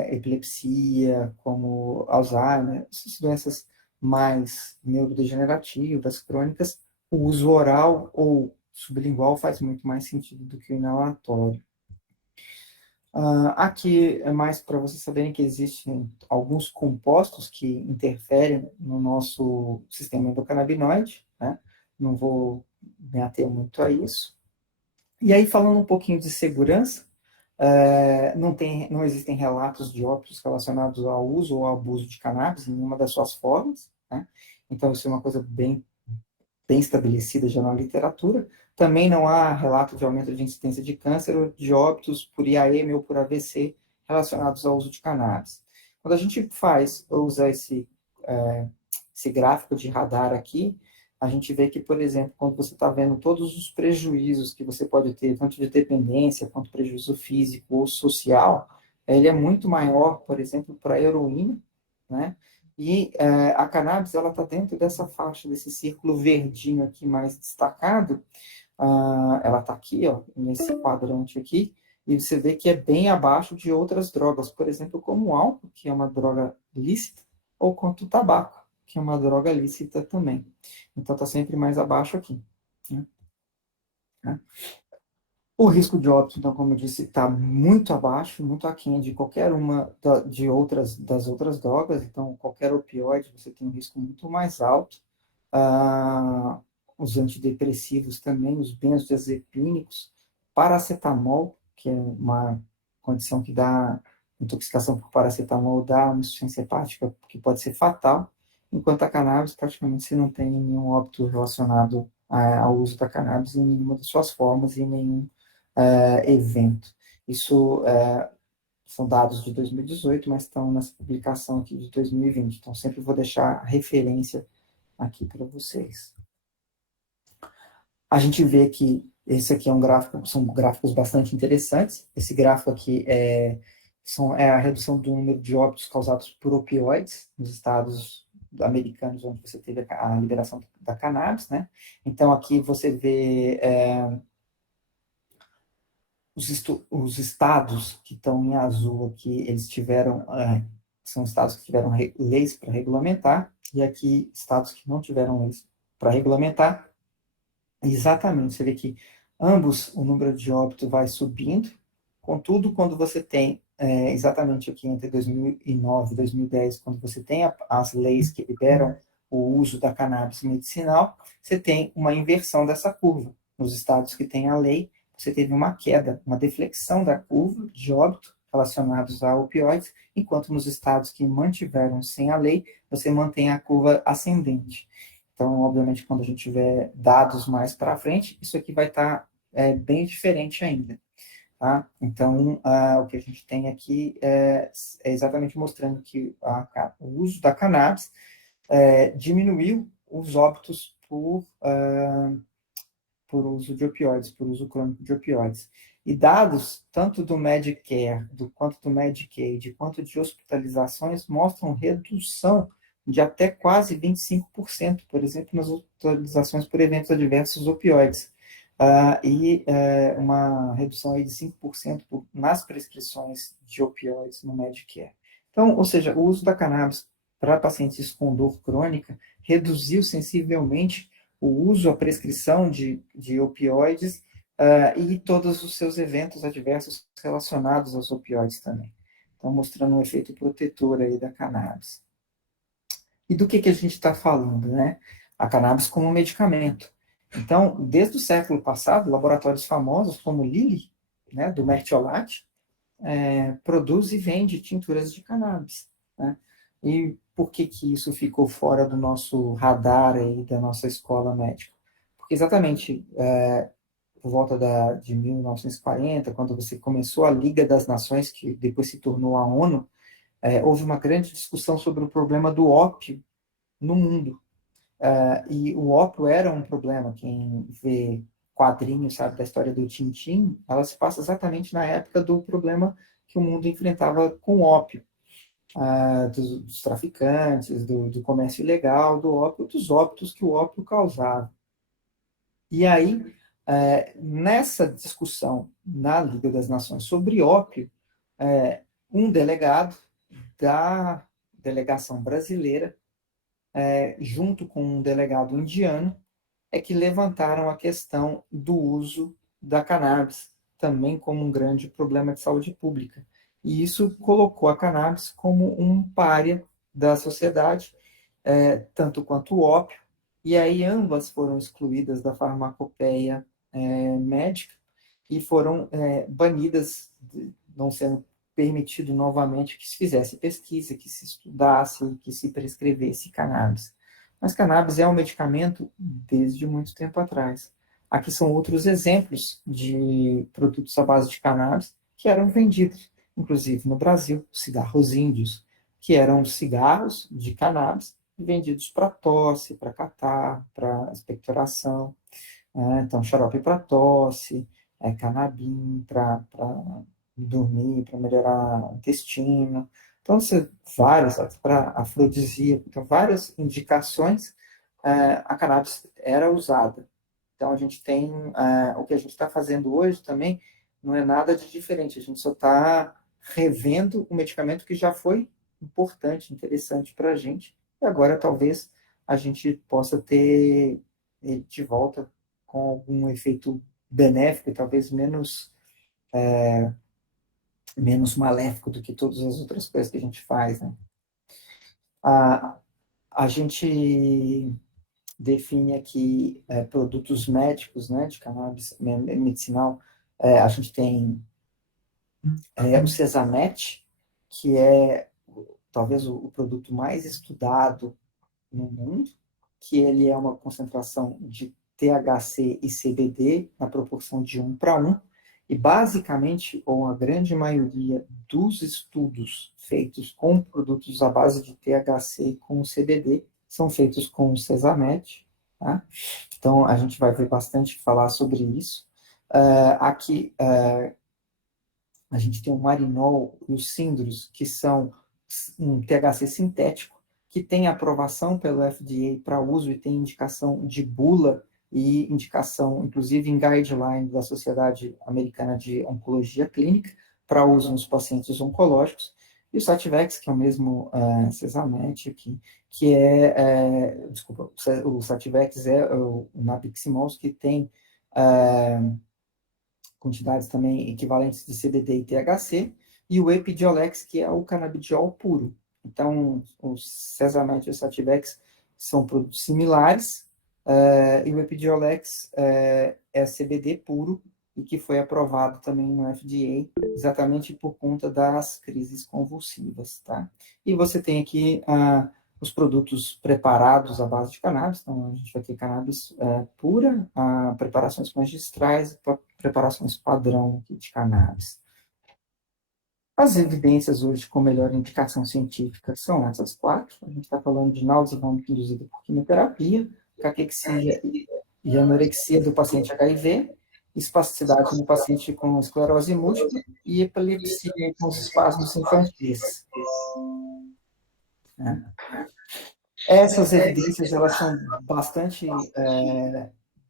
epilepsia, como Alzheimer, essas doenças mais neurodegenerativas, crônicas, o uso oral ou sublingual faz muito mais sentido do que o inalatório. Aqui é mais para vocês saberem que existem alguns compostos que interferem no nosso sistema endocannabinoide, né? Não vou me ater muito a isso. E aí, falando um pouquinho de segurança, não existem relatos de óbitos relacionados ao uso ou ao abuso de cannabis em nenhuma das suas formas, né? Então, isso é uma coisa bem estabelecida já na literatura. Também não há relato de aumento de incidência de câncer ou de óbitos por IAM ou por AVC relacionados ao uso de cannabis. Quando a gente usa esse gráfico de radar aqui, a gente vê que, por exemplo, quando você está vendo todos os prejuízos que você pode ter, tanto de dependência quanto prejuízo físico ou social, ele é muito maior, por exemplo, para a heroína, né? E a cannabis, ela está dentro dessa faixa, desse círculo verdinho aqui mais destacado. Ela está aqui, ó, nesse quadrante aqui, e você vê que é bem abaixo de outras drogas, por exemplo, como o álcool, que é uma droga lícita, ou quanto o tabaco, que é uma droga lícita também. Então está sempre mais abaixo aqui, né? O risco de óbito, então, como eu disse, está muito abaixo, muito aquém de qualquer uma das outras drogas. Então, qualquer opioide, você tem um risco muito mais alto. Ah, os antidepressivos também, os benzodiazepínicos, paracetamol, que é uma condição que dá intoxicação por paracetamol, dá uma insuficiência hepática que pode ser fatal, enquanto a cannabis praticamente você não tem nenhum óbito relacionado ao uso da cannabis em nenhuma das suas formas e em nenhum evento. Isso são dados de 2018, mas estão nessa publicação aqui de 2020. Então, sempre vou deixar a referência aqui para vocês. A gente vê que esse aqui é um gráfico, são gráficos bastante interessantes. Esse gráfico aqui é a redução do número de óbitos causados por opioides nos estados americanos onde você teve a liberação da cannabis, né? Então, aqui você vê os estados que estão em azul aqui, eles tiveram, são estados que tiveram leis para regulamentar, e aqui estados que não tiveram leis para regulamentar. Exatamente, você vê que ambos o número de óbito vai subindo, contudo, quando você tem, exatamente aqui entre 2009 e 2010, quando você tem as leis que liberam o uso da cannabis medicinal, você tem uma inversão dessa curva. Nos estados que têm a lei, você teve uma queda, uma deflexão da curva de óbito relacionados a opioides, enquanto nos estados que mantiveram sem a lei, você mantém a curva ascendente. Então, obviamente, quando a gente tiver dados mais para frente, isso aqui vai estar bem diferente ainda. Tá? Então, o que a gente tem aqui é exatamente mostrando que o uso da cannabis diminuiu os óbitos por uso de opioides, por uso crônico de opioides. E dados tanto do Medicare, quanto do Medicaid, quanto de hospitalizações, mostram redução de até quase 25%, por exemplo, nas hospitalizações por eventos adversos opioides. Uma redução aí de 5% nas prescrições de opioides no Medicare. Então, ou seja, o uso da cannabis para pacientes com dor crônica reduziu sensivelmente o uso, a prescrição de opioides e todos os seus eventos adversos relacionados aos opioides também. Então, mostrando um efeito protetor aí da cannabis. E do que a gente está falando, né? A cannabis como medicamento. Então, desde o século passado, laboratórios famosos como Lilly, né, do Mertiolate, produz e vende tinturas de cannabis, né? E por que isso ficou fora do nosso radar aí, da nossa escola médica? Porque exatamente por volta de 1940, quando você começou a Liga das Nações, que depois se tornou a ONU, houve uma grande discussão sobre o problema do ópio no mundo. E o ópio era um problema. Quem vê quadrinhos, sabe, da história do Tintim, ela se passa exatamente na época do problema que o mundo enfrentava com o ópio. Dos traficantes, do comércio ilegal, do ópio, dos óbitos que o ópio causava. E aí, nessa discussão na Liga das Nações sobre ópio, um delegado da delegação brasileira, junto com um delegado indiano, é que levantaram a questão do uso da cannabis, também como um grande problema de saúde pública. E isso colocou a cannabis como um pária da sociedade, tanto quanto o ópio, e aí ambas foram excluídas da farmacopeia médica e foram banidas, não sendo permitido novamente que se fizesse pesquisa, que se estudasse, que se prescrevesse cannabis. Mas cannabis é um medicamento desde muito tempo atrás. Aqui são outros exemplos de produtos à base de cannabis que eram vendidos, inclusive no Brasil, cigarros índios, que eram cigarros de cannabis vendidos para tosse, para catarro, para expectoração. Então, xarope para tosse, canabim para dormir, para melhorar o intestino. Então, várias, para afrodisíaco, então, várias indicações, a cannabis era usada. Então, a gente tem, o que a gente está fazendo hoje também não é nada de diferente, a gente só está revendo um medicamento que já foi importante, interessante para a gente, e agora talvez a gente possa ter ele de volta com algum efeito benéfico e talvez menos maléfico do que todas as outras coisas que a gente faz, né? A, a gente define aqui produtos médicos, né, de cannabis medicinal. A gente tem o Cesamet, que é talvez o produto mais estudado no mundo, que ele é uma concentração de THC e CBD na proporção de 1 para 1, e basicamente, ou a grande maioria dos estudos feitos com produtos à base de THC com CBD são feitos com o Cesamet, tá? Então, a gente vai ver bastante falar sobre isso. Aqui, a gente tem o marinol e os síndros, que são um THC sintético, que tem aprovação pelo FDA para uso e tem indicação de bula e indicação, inclusive, em guideline da Sociedade Americana de Oncologia Clínica, para uso nos pacientes oncológicos. E o Sativex, que é o mesmo Cesamet, desculpa, o Sativex é o Nabiximols, que tem quantidades também equivalentes de CBD e THC, e o Epidiolex, que é o canabidiol puro. Então, o Cesamet e o Sativex são produtos similares, e o Epidiolex é CBD puro, e que foi aprovado também no FDA, exatamente por conta das crises convulsivas, tá? E você tem aqui os produtos preparados à base de cannabis, então a gente vai ter cannabis pura, preparações magistrais, preparações padrão de cannabis. As evidências hoje com melhor indicação científica são essas quatro. A gente está falando de náusea e vômito induzida por quimioterapia, caquexia e anorexia do paciente HIV, espasticidade no paciente com esclerose múltipla e epilepsia com os espasmos infantis, né? Essas evidências, elas são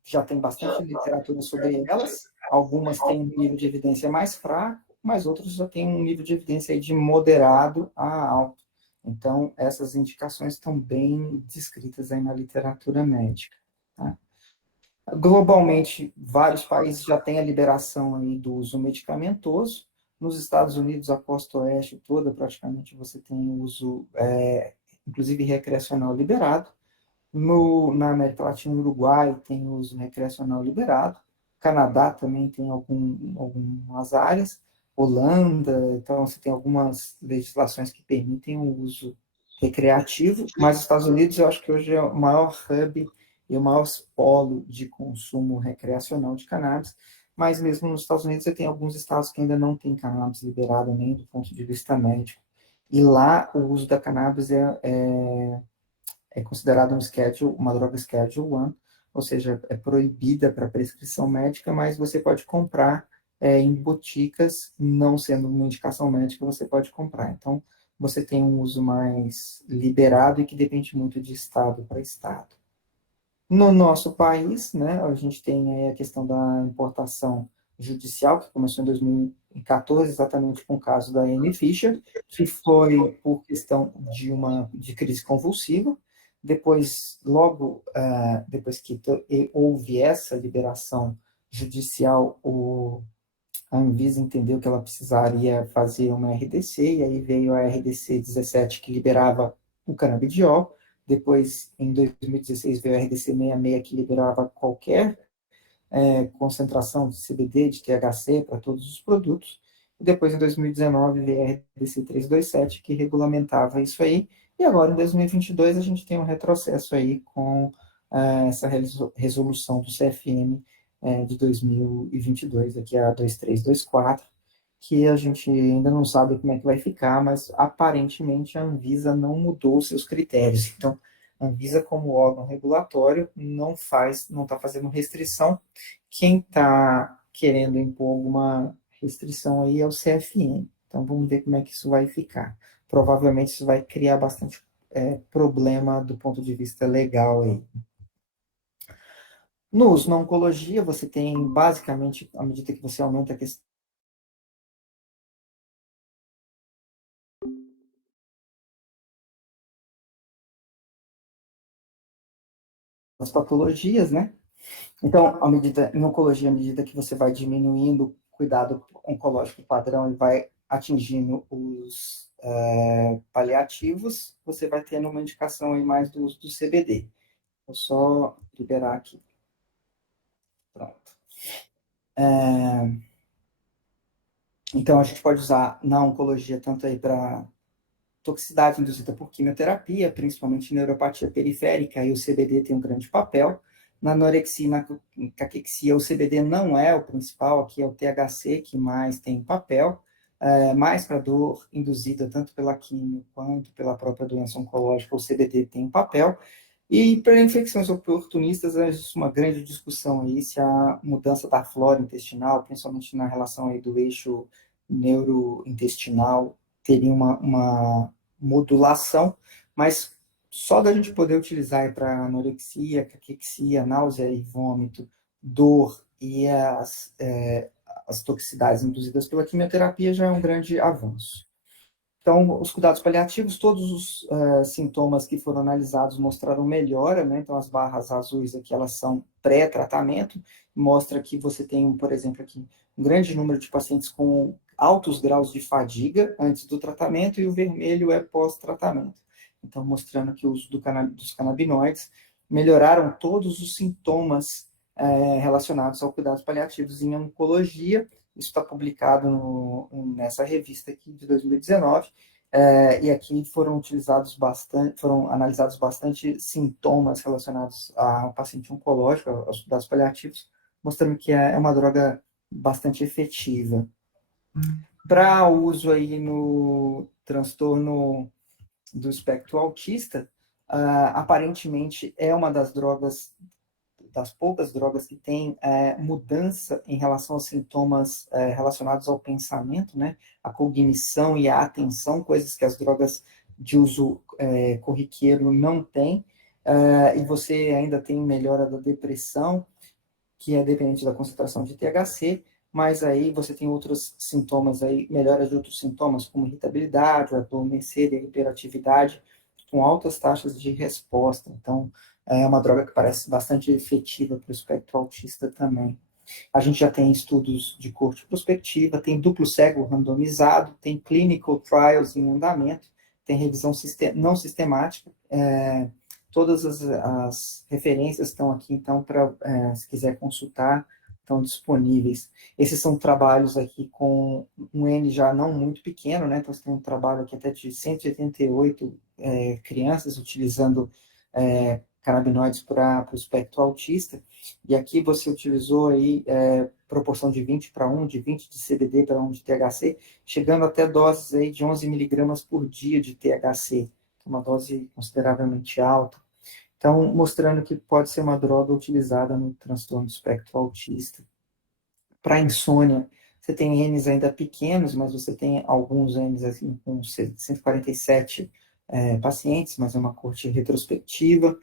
já tem bastante literatura sobre elas, algumas têm um nível de evidência mais fraco, mas outras já têm um nível de evidência aí de moderado a alto. Então, essas indicações estão bem descritas aí na literatura médica, tá? Globalmente, vários países já têm a liberação aí do uso medicamentoso. Nos Estados Unidos, a costa oeste toda, praticamente, você tem o uso, inclusive recreacional, liberado. Na América Latina, no Uruguai, tem o uso recreacional liberado. Canadá também tem algumas áreas. Holanda, então você tem algumas legislações que permitem o uso recreativo, mas os Estados Unidos eu acho que hoje é o maior hub e o maior polo de consumo recreacional de cannabis, mas mesmo nos Estados Unidos você tem alguns estados que ainda não tem cannabis liberado nem do ponto de vista médico. E lá o uso da cannabis é considerado uma droga Schedule 1, ou seja, é proibida para prescrição médica, mas você pode comprar em boticas, não sendo uma indicação médica, você pode comprar. Então, você tem um uso mais liberado e que depende muito de estado para estado. No nosso país, né, a gente tem aí a questão da importação judicial, que começou em 2014, exatamente com o caso da Anne Fisher, que foi por questão de crise convulsiva. Depois, logo depois que houve essa liberação judicial, a Anvisa entendeu que ela precisaria fazer uma RDC, e aí veio a RDC 17, que liberava o canabidiol. Depois, em 2016, veio a RDC 66, que liberava qualquer concentração de CBD, de THC para todos os produtos. E depois, em 2019, veio a RDC 327, que regulamentava isso aí. E agora, em 2022, a gente tem um retrocesso aí com essa resolução do CFM de 2022, aqui a 2324, que a gente ainda não sabe como é que vai ficar, mas aparentemente a Anvisa não mudou seus critérios. Então, a Anvisa, como órgão regulatório, não está fazendo restrição. Quem está querendo impor alguma restrição aí é o CFM. Então, vamos ver como é que isso vai ficar. Provavelmente isso vai criar bastante problema do ponto de vista legal aí. No uso na oncologia, você tem basicamente, à medida que você aumenta a questão das patologias, né? Então, em oncologia, à medida que você vai diminuindo o cuidado oncológico padrão e vai atingindo os paliativos, você vai tendo uma indicação aí mais do uso do CBD. Vou só liberar aqui. Pronto. Então, a gente pode usar na oncologia tanto aí para toxicidade induzida por quimioterapia, principalmente neuropatia periférica, e o CBD tem um grande papel. Na anorexia e na caquexia, o CBD não é o principal, aqui é o THC que mais tem papel, mais para dor induzida tanto pela quimio quanto pela própria doença oncológica, o CBD tem papel. E para infecções oportunistas, existe uma grande discussão aí se a mudança da flora intestinal, principalmente na relação aí do eixo neurointestinal, teria uma modulação, mas só da gente poder utilizar para anorexia, caquexia, náusea e vômito, dor e as toxicidades induzidas pela quimioterapia já é um grande avanço. Então, os cuidados paliativos, todos os sintomas que foram analisados mostraram melhora, né? Então, as barras azuis aqui, elas são pré-tratamento, mostra que você tem, por exemplo, aqui, um grande número de pacientes com altos graus de fadiga antes do tratamento, e o vermelho é pós-tratamento. Então, mostrando que o uso dos canabinoides melhoraram todos os sintomas relacionados aos cuidados paliativos em oncologia. Isso está publicado nessa revista aqui de 2019, e aqui foram analisados bastante sintomas relacionados ao paciente oncológico, aos cuidados paliativos, mostrando que é uma droga bastante efetiva. Para uso aí no transtorno do espectro autista, aparentemente é uma das poucas drogas que tem mudança em relação aos sintomas relacionados ao pensamento, né? A cognição e a atenção, coisas que as drogas de uso corriqueiro não têm. E você ainda tem melhora da depressão, que é dependente da concentração de THC, mas aí você tem outros sintomas aí, melhora de outros sintomas, como irritabilidade, adormecer, hiperatividade, com altas taxas de resposta. Então, é uma droga que parece bastante efetiva para o espectro autista também. A gente já tem estudos de corte prospectiva, tem duplo cego randomizado, tem clinical trials em andamento, tem revisão não sistemática, todas as referências estão aqui, então, para se quiser consultar, estão disponíveis. Esses são trabalhos aqui com um N já não muito pequeno, né? Então, você tem um trabalho aqui até de 188 crianças utilizando canabinoides para o espectro autista, e aqui você utilizou aí proporção de 20 para 1, de 20 de CBD para 1 de THC, chegando até doses aí de 11 miligramas por dia de THC, uma dose consideravelmente alta. Então, mostrando que pode ser uma droga utilizada no transtorno do espectro autista. Para insônia, você tem Ns ainda pequenos, mas você tem alguns Ns assim, com 147 pacientes, mas é uma corte retrospectiva,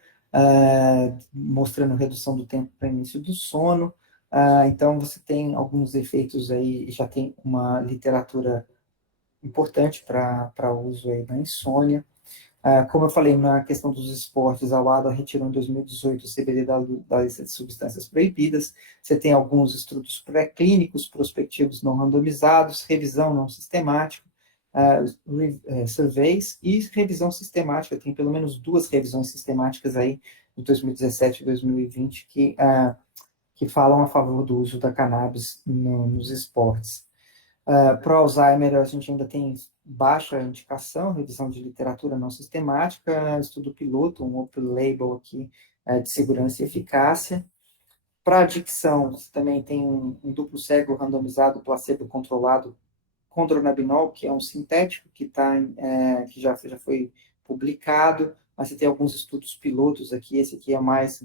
mostrando redução do tempo para início do sono. Então, você tem alguns efeitos aí, já tem uma literatura importante para uso aí na insônia. Como eu falei na questão dos esportes, a WADA retirou em 2018 o CBD da lista de substâncias proibidas. Você tem alguns estudos pré-clínicos, prospectivos não randomizados, revisão não sistemática, surveys e revisão sistemática. Tem pelo menos 2 revisões sistemáticas aí de 2017 e 2020 que falam a favor do uso da cannabis nos esportes. Para Alzheimer, a gente ainda tem baixa indicação, revisão de literatura não sistemática, estudo piloto, um open label aqui de segurança e eficácia. Para adicção, você também tem um duplo cego randomizado, placebo controlado, com dronabinol, que é um sintético que já foi publicado, mas você tem alguns estudos pilotos aqui, esse aqui é mais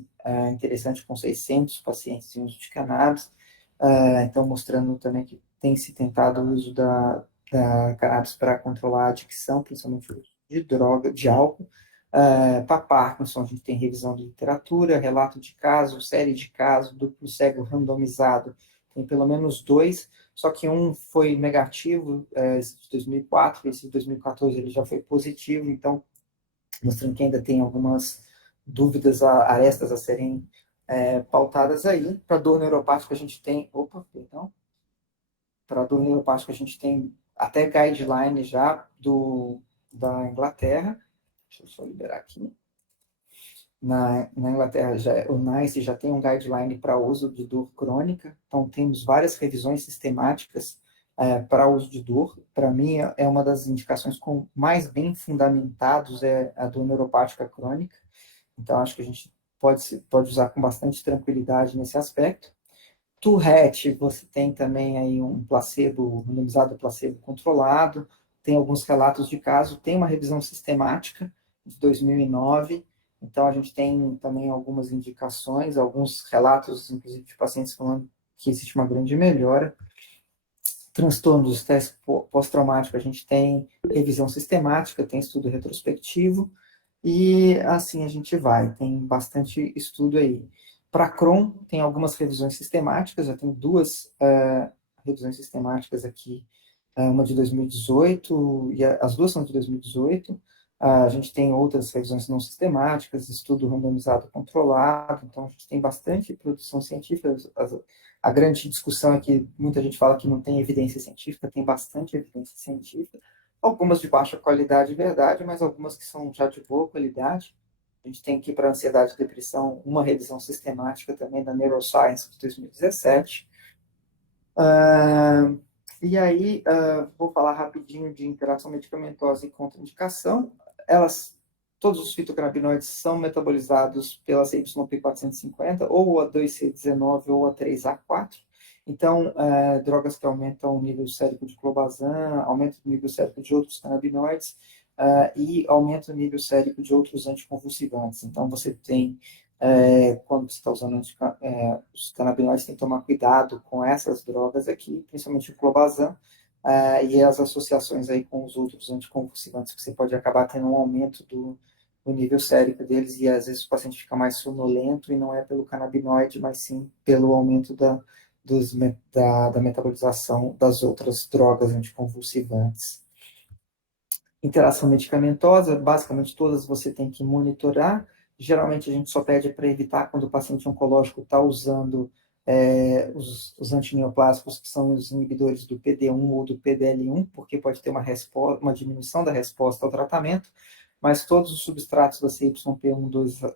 interessante, com 600 pacientes em uso de cannabis. Então mostrando também que tem se tentado o uso da cannabis para controlar a adicção, principalmente o uso de droga, de álcool. Para Parkinson, a gente tem revisão de literatura, relato de caso, série de casos, duplo cego randomizado, tem pelo menos dois, só que um foi negativo, esse de 2004, esse de 2014 ele já foi positivo, então mostrando que ainda tem algumas dúvidas, arestas a serem pautadas aí. Para dor neuropática a gente tem, opa, perdão, para dor neuropática a gente tem até guideline já da Inglaterra. Deixa eu só liberar aqui. Na Inglaterra, o NICE já tem um guideline para uso de dor crônica, então temos várias revisões sistemáticas para uso de dor. Para mim, é uma das indicações com mais bem fundamentados é a dor neuropática crônica, então acho que a gente pode usar com bastante tranquilidade nesse aspecto. Tourette, você tem também aí um placebo, randomizado placebo controlado, tem alguns relatos de caso, tem uma revisão sistemática de 2009, então a gente tem também algumas indicações, alguns relatos, inclusive de pacientes falando que existe uma grande melhora. Transtorno do estresse pós-traumático, a gente tem revisão sistemática, tem estudo retrospectivo, e assim a gente vai, tem bastante estudo aí. Para Crohn, tem algumas revisões sistemáticas, já tem duas revisões sistemáticas aqui, uma de 2018, e as duas são de 2018. A gente tem outras revisões não sistemáticas, estudo randomizado controlado, então a gente tem bastante produção científica. A grande discussão é que muita gente fala que não tem evidência científica, tem bastante evidência científica, algumas de baixa qualidade, verdade, mas algumas que são já de boa qualidade. A gente tem aqui para ansiedade e depressão uma revisão sistemática também da Neuroscience de 2017. E aí, vou falar rapidinho de interação medicamentosa e contraindicação. Todos os fitocannabinoides são metabolizados pela CYP450, ou a 2C19 ou a 3A4. Então, drogas que aumentam o nível sérico de clobazam, aumentam o nível sérico de outros canabinoides, e aumentam o nível sérico de outros anticonvulsivantes. Então, você tem quando você está usando os canabinoides, tem que tomar cuidado com essas drogas aqui, principalmente o clobazam, e as associações aí com os outros anticonvulsivantes, que você pode acabar tendo um aumento do nível sérico deles, e às vezes o paciente fica mais sonolento, e não é pelo canabinoide, mas sim pelo aumento da metabolização das outras drogas anticonvulsivantes. Interação medicamentosa, basicamente todas você tem que monitorar. Geralmente a gente só pede para evitar quando o paciente oncológico está usando os antineoplásicos, que são os inibidores do PD-1 ou do PDL1, porque pode ter uma diminuição da resposta ao tratamento, mas todos os substratos da CYP1,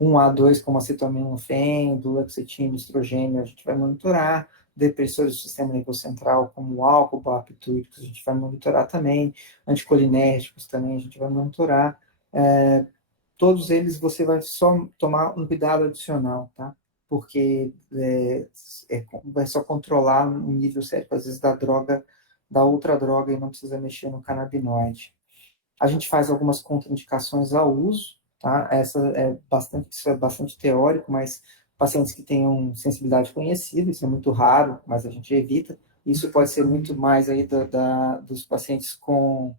1A2, como acetaminofén, duloxetina, estrogênio, a gente vai monitorar. Depressores do sistema nervoso central, como o álcool, barbitúricos, a gente vai monitorar também. Anticolinérgicos também a gente vai monitorar. Todos eles você vai só tomar um cuidado adicional, tá? Porque vai só controlar o nível sérico, às vezes, da droga, da outra droga, e não precisa mexer no canabinoide. A gente faz algumas contraindicações ao uso, tá? Isso é bastante teórico, mas pacientes que tenham sensibilidade conhecida, isso é muito raro, mas a gente evita. Isso pode ser muito mais aí dos pacientes com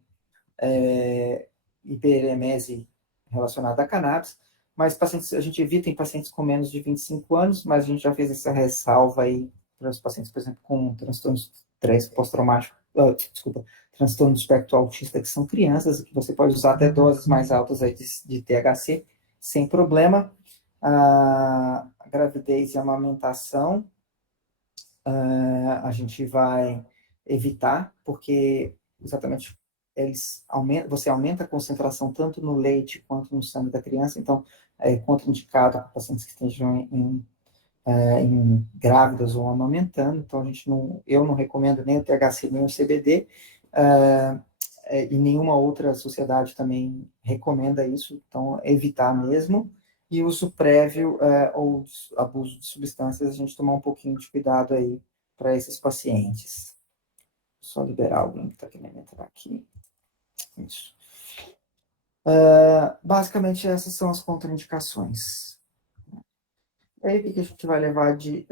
hiperemese relacionada a cannabis, mas a gente evita em pacientes com menos de 25 anos, mas a gente já fez essa ressalva aí para os pacientes, por exemplo, com transtornos de estresse pós-traumático, desculpa, transtorno do espectro autista, que são crianças, que você pode usar até doses mais altas aí de THC, sem problema. A gravidez e a amamentação, a gente vai evitar, porque exatamente você aumenta a concentração tanto no leite quanto no sangue da criança, então é contraindicado para pacientes que estejam em grávidas ou amamentando, então eu não recomendo nem o THC nem o CBD, e nenhuma outra sociedade também recomenda isso, então evitar mesmo. E uso prévio ou abuso de substâncias, a gente tomar um pouquinho de cuidado aí para esses pacientes. Só liberar alguém que está querendo entrar aqui. Isso. Basicamente, essas são as contraindicações. E aí, o que que a gente vai levar de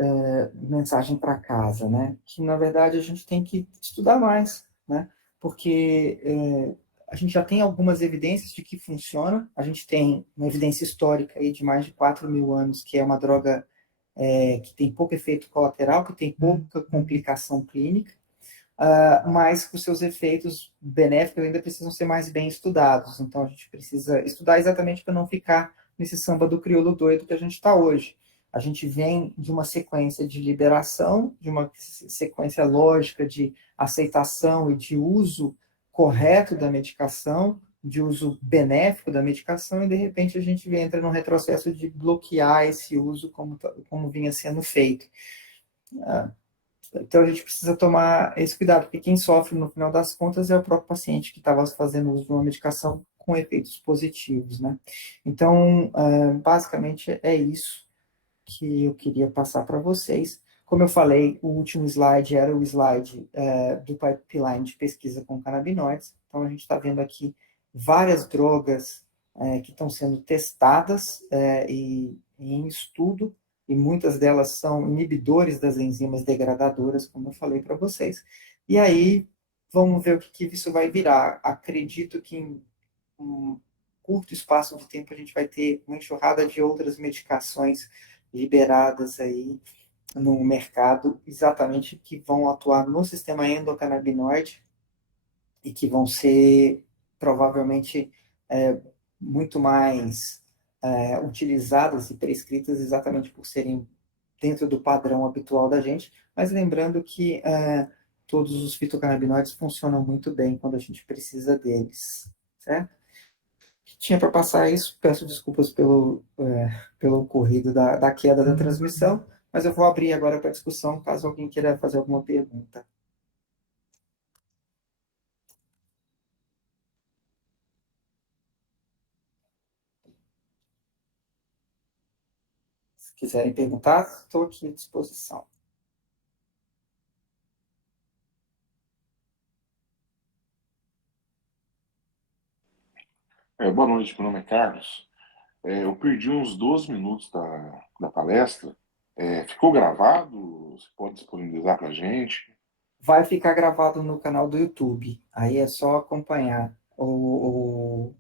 mensagem para casa, né? Que, na verdade, a gente tem que estudar mais, né? Porque a gente já tem algumas evidências de que funciona. A gente tem uma evidência histórica aí de mais de 4.000 anos, que é uma droga que tem pouco efeito colateral, que tem pouca complicação clínica, mas que os seus efeitos benéficos ainda precisam ser mais bem estudados. Então, a gente precisa estudar exatamente para não ficar nesse samba do crioulo doido que a gente está hoje. A gente vem de uma sequência de liberação, de uma sequência lógica de aceitação e de uso correto da medicação, de uso benéfico da medicação, e de repente a gente entra num retrocesso de bloquear esse uso como vinha sendo feito. Então a gente precisa tomar esse cuidado, porque quem sofre no final das contas é o próprio paciente que estava fazendo uso de uma medicação com efeitos positivos, né? Então, basicamente é isso que eu queria passar para vocês. Como eu falei, o último slide era o slide do pipeline de pesquisa com canabinoides. Então a gente está vendo aqui várias drogas que estão sendo testadas e em estudo, e muitas delas são inibidores das enzimas degradadoras, como eu falei para vocês. E aí, vamos ver o que isso vai virar. Acredito que em um curto espaço de tempo a gente vai ter uma enxurrada de outras medicações liberadas aí no mercado, exatamente que vão atuar no sistema endocannabinoide e que vão ser provavelmente é, muito mais utilizadas e prescritas exatamente por serem dentro do padrão habitual da gente, mas lembrando que todos os fitocannabinoides funcionam muito bem quando a gente precisa deles, certo? Tinha para passar isso, peço desculpas pelo ocorrido da queda da transmissão, mas eu vou abrir agora para discussão, caso alguém queira fazer alguma pergunta. Se quiserem perguntar, estou aqui à disposição. Boa noite, meu nome é Carlos. Eu perdi uns 12 minutos da palestra. Ficou gravado? Você pode disponibilizar para a gente? Vai ficar gravado no canal do YouTube, aí é só acompanhar o,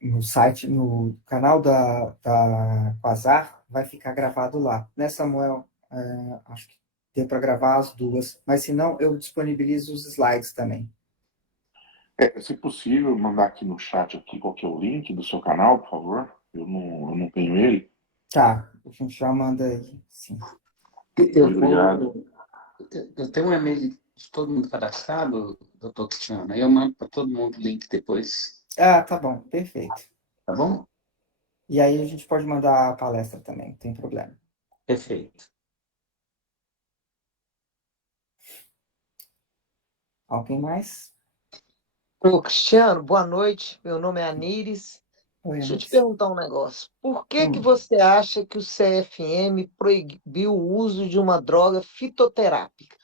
no site, no canal da Quasar, vai ficar gravado lá. Né, Samuel? Acho que deu para gravar as duas, mas se não, eu disponibilizo os slides também. Se possível, mandar aqui no chat aqui qual que é o link do seu canal, por favor. Eu não tenho ele. Tá, a gente já manda aí, sim. Eu Muito obrigado. vou. Eu tenho um e-mail de todo mundo cadastrado, doutor Cristiano. Aí eu mando para todo mundo o link depois. Ah, tá bom, perfeito. Tá bom? E aí a gente pode mandar a palestra também, não tem problema. Perfeito. Alguém mais? Ô, Cristiano, boa noite. Meu nome é Anires. Oi, Deixa eu te Anitta. perguntar um negócio. Por que que você acha que o CFM proibiu o uso de uma droga fitoterápica?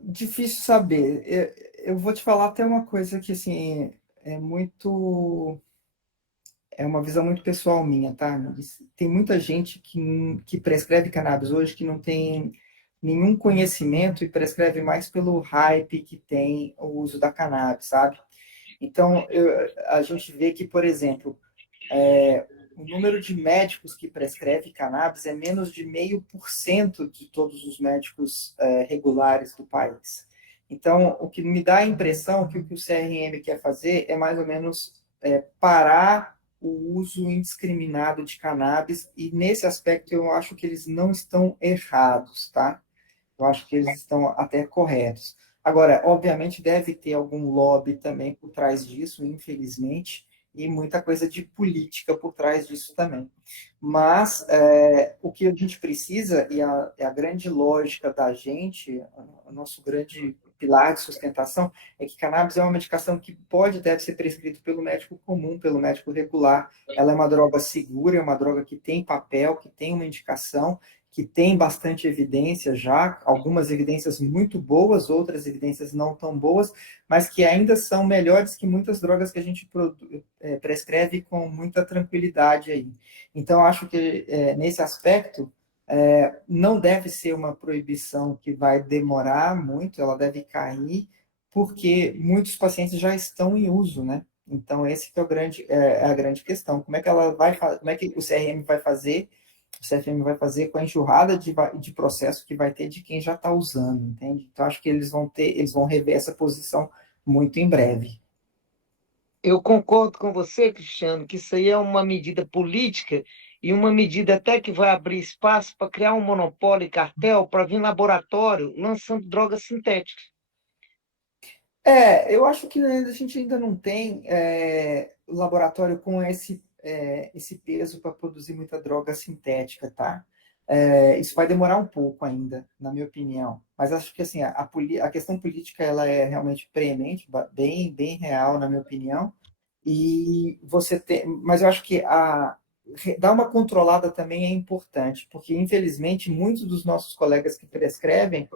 Difícil saber. Eu vou te falar até uma coisa que, assim, é muito... É uma visão muito pessoal minha, tá? Tem muita gente que prescreve cannabis hoje que não tem nenhum conhecimento e prescreve mais pelo hype que tem o uso da cannabis, sabe? Então, a gente vê que, por exemplo, o número de médicos que prescreve cannabis é menos de 0,5% de todos os médicos regulares do país. Então, o que me dá a impressão que o CRM quer fazer é mais ou menos parar o uso indiscriminado de cannabis, e nesse aspecto eu acho que eles não estão errados, tá? Eu acho que eles estão até corretos. Agora, obviamente, deve ter algum lobby também por trás disso, infelizmente, e muita coisa de política por trás disso também. Mas o que a gente precisa, e a grande lógica da gente, o nosso grande pilar de sustentação, é que cannabis é uma medicação que pode e deve ser prescrita pelo médico comum, pelo médico regular. Ela é uma droga segura, é uma droga que tem papel, que tem uma indicação, que tem bastante evidência já, algumas evidências muito boas, outras evidências não tão boas, mas que ainda são melhores que muitas drogas que a gente prescreve com muita tranquilidade aí. Então, acho que nesse aspecto, não deve ser uma proibição que vai demorar muito, ela deve cair, porque muitos pacientes já estão em uso, né? Então, esse que é a grande questão. Como é que como é que o CRM vai fazer? O CFM vai fazer com a enxurrada de processo que vai ter de quem já está usando, entende? Então, acho que eles vão rever essa posição muito em breve. Eu concordo com você, Cristiano, que isso aí é uma medida política e uma medida até que vai abrir espaço para criar um monopólio e cartel para vir laboratório lançando drogas sintéticas. Eu acho que a gente ainda não tem laboratório com esse peso para produzir muita droga sintética, tá? Isso vai demorar um pouco ainda, na minha opinião. Mas acho que assim, a questão política ela é realmente preemente, bem, bem real, na minha opinião. Mas eu acho que dar uma controlada também é importante, porque infelizmente muitos dos nossos colegas que prescrevem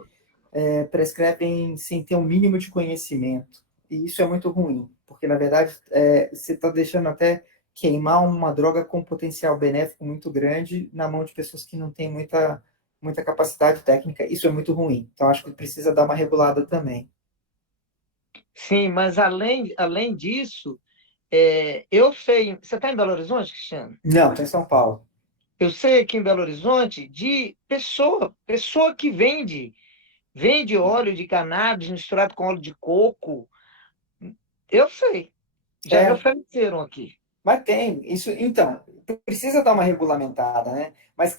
sem ter um mínimo de conhecimento. E isso é muito ruim, porque, na verdade, você está deixando até queimar uma droga com potencial benéfico muito grande na mão de pessoas que não têm muita capacidade técnica. Isso é muito ruim. Então, acho que precisa dar uma regulada também. Sim, mas além disso, eu sei. Você está em Belo Horizonte, Cristiano? Não, está em São Paulo. Eu sei aqui em Belo Horizonte de pessoa que vende óleo de cannabis misturado com óleo de coco. Eu sei, já me É, ofereceram aqui. mas tem. Isso, então, precisa dar uma regulamentada, né? Mas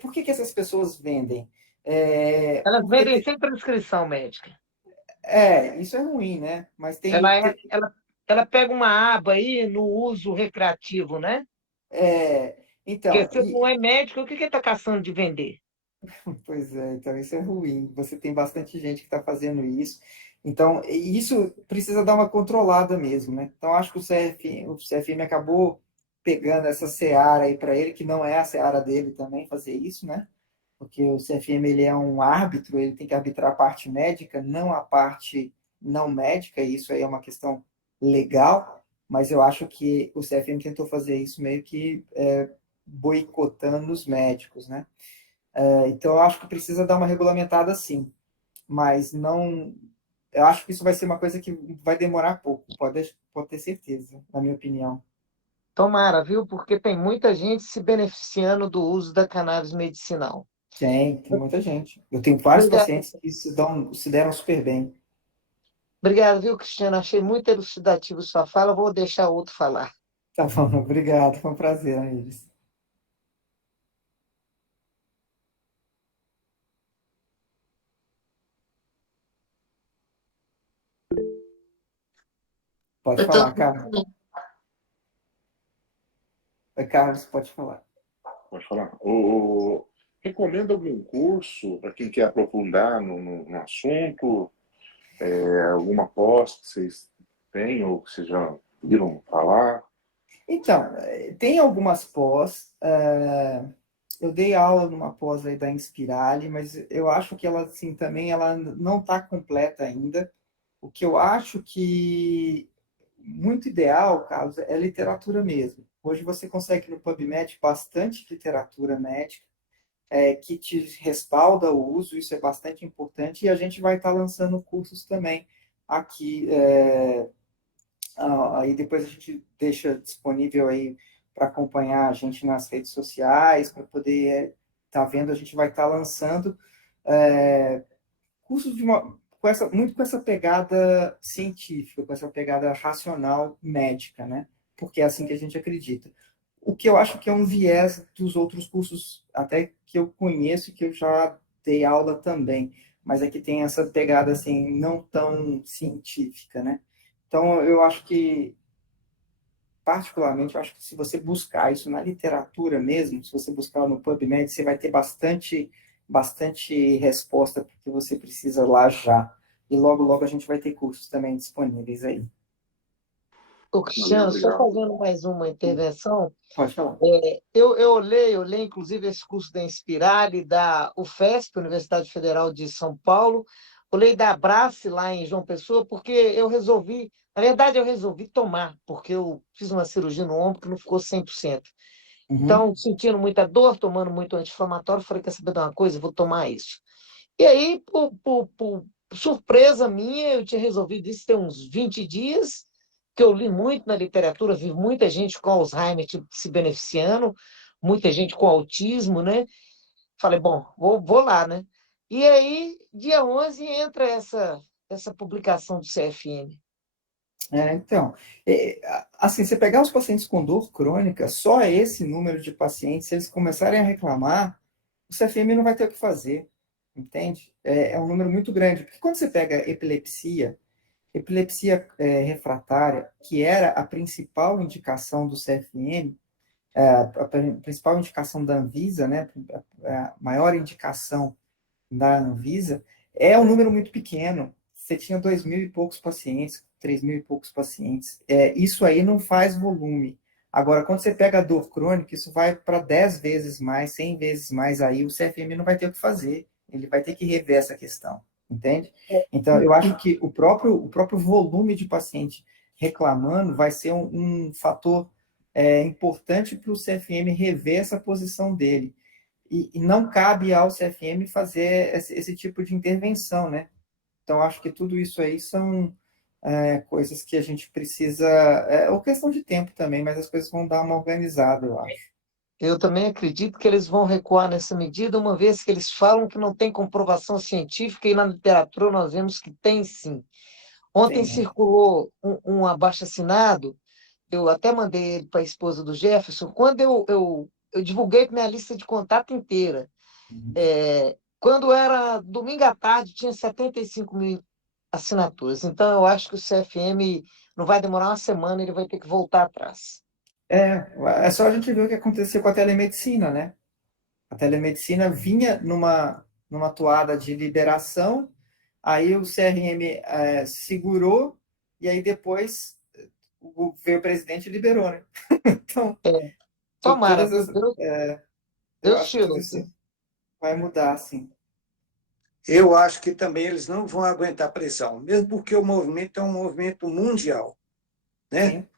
por que essas pessoas vendem? Elas Porque vendem sem prescrição médica. isso é ruim, né? Mas Ela, é- ela, ela pega uma aba aí no uso recreativo, né? Porque então, se não é médico, o que ele está caçando de vender? pois é, então isso é ruim. Você tem bastante gente que está fazendo isso. Então, isso precisa dar uma controlada mesmo, né? Então, acho que o CFM acabou pegando essa seara aí para ele, que não é a seara dele também fazer isso, né? Porque o CFM ele é um árbitro, ele tem que arbitrar a parte médica, não a parte não médica, e isso aí é uma questão legal, mas eu acho que o CFM tentou fazer isso meio que boicotando os médicos, né? Então, eu acho que precisa dar uma regulamentada sim, mas não. Eu acho que isso vai ser uma coisa que vai demorar pouco, pode ter certeza, na minha opinião. Tomara, viu? Porque tem muita gente se beneficiando do uso da cannabis medicinal. Tem muita gente. Eu tenho vários Obrigado, pacientes que se deram super bem. obrigado, viu, Cristiano? Achei muito elucidativo sua fala. Vou deixar outro falar. Tá bom, obrigado, foi um prazer, Iris. Pode Eu tô... falar, Carlos. Carlos, pode falar. Pode falar. Recomenda algum curso para quem quer aprofundar no assunto? Alguma pós que vocês têm ou que vocês já viram falar? Então, tem algumas pós. Eu dei aula numa pós aí da Inspirali, mas eu acho que ela, assim, também ela não está completa ainda. O que eu acho que muito ideal, Carlos, é literatura mesmo. Hoje você consegue no PubMed bastante literatura médica que te respalda o uso, isso é bastante importante, e a gente vai estar lançando cursos também aqui. Aí depois a gente deixa disponível aí para acompanhar a gente nas redes sociais, para poder estar vendo, a gente vai estar lançando cursos muito com essa pegada científica, com essa pegada racional médica, né? Porque é assim que a gente acredita. O que eu acho que é um viés dos outros cursos, até que eu conheço e que eu já dei aula também, mas é que tem essa pegada assim não tão científica, né? Então eu acho que particularmente, eu acho que se você buscar isso na literatura mesmo, se você buscar no PubMed, você vai ter bastante resposta porque você precisa lá já. E logo, logo a gente vai ter cursos também disponíveis aí. Ô, Valeu, Cristiano, só obrigado. fazendo mais uma intervenção, Pode falar. eu leio inclusive esse curso da Inspirali, da UFESP, Universidade Federal de São Paulo, eu leio da Abrace lá em João Pessoa, porque na verdade eu resolvi tomar, porque eu fiz uma cirurgia no ombro que não ficou 100%. Uhum. Então, sentindo muita dor, tomando muito anti-inflamatório, falei, quer saber de uma coisa? Eu vou tomar isso. E aí, por surpresa minha, eu tinha resolvido isso tem uns 20 dias, que eu li muito na literatura, vi muita gente com Alzheimer tipo, se beneficiando, muita gente com autismo, né? Falei, bom, vou lá, né? E aí, dia 11 entra essa publicação do CFM. Então, assim, você pegar os pacientes com dor crônica, só esse número de pacientes, se eles começarem a reclamar, o CFM não vai ter o que fazer, entende? É um número muito grande, porque quando você pega epilepsia refratária, que era a principal indicação do CFM, a principal indicação da Anvisa, né, a maior indicação da Anvisa, é um número muito pequeno. Você tinha 2.000 e poucos pacientes, 3.000 e poucos pacientes. Isso aí não faz volume. Agora, quando você pega a dor crônica, isso vai para 10 vezes mais, 100 vezes mais, aí o CFM não vai ter o que fazer. Ele vai ter que rever essa questão, entende? Então, eu acho que o próprio volume de paciente reclamando vai ser um fator importante para o CFM rever essa posição dele. E não cabe ao CFM fazer esse tipo de intervenção, né? Então, acho que tudo isso aí são coisas que a gente precisa. Ou questão de tempo também, mas as coisas vão dar uma organizada, eu acho. Eu também acredito que eles vão recuar nessa medida, uma vez que eles falam que não tem comprovação científica, e na literatura nós vemos que tem sim. Ontem Tem, circulou um abaixo-assinado, eu até mandei ele para a esposa do Jefferson, quando eu divulguei minha lista de contato inteira. Quando era domingo à tarde, tinha 75 mil assinaturas. Então, eu acho que o CFM não vai demorar uma semana, ele vai ter que voltar atrás. é só a gente ver o que aconteceu com a telemedicina, né? A telemedicina vinha numa toada de liberação, aí o CRM segurou, e aí depois veio o presidente e liberou, né? Então, Tomara, todas viu? as. Eu Deus acho te que tudo isso ouça. vai mudar, assim. Eu acho que também eles não vão aguentar pressão, mesmo porque o movimento é um movimento mundial, né? Sim,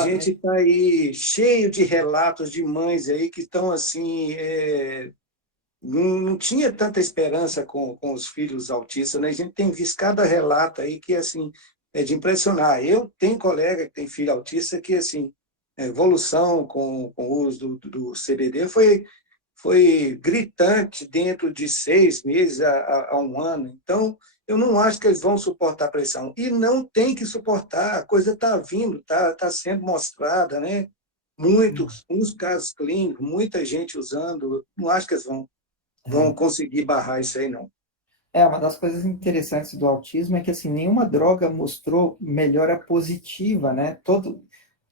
A gente planeta. está aí cheio de relatos de mães aí que estão assim, não tinha tanta esperança com os filhos autistas, né? A gente tem visto cada relato aí que assim é de impressionar. Eu tenho colega que tem filho autista que assim a evolução com o uso do CBD foi gritante dentro de 6 meses a um ano. Então, eu não acho que eles vão suportar a pressão. E não tem que suportar, a coisa está vindo, tá sendo mostrada, né? Muitos casos clínicos, muita gente usando, não acho que eles vão conseguir barrar isso aí, não. Uma das coisas interessantes do autismo é que assim, nenhuma droga mostrou melhora positiva, né? O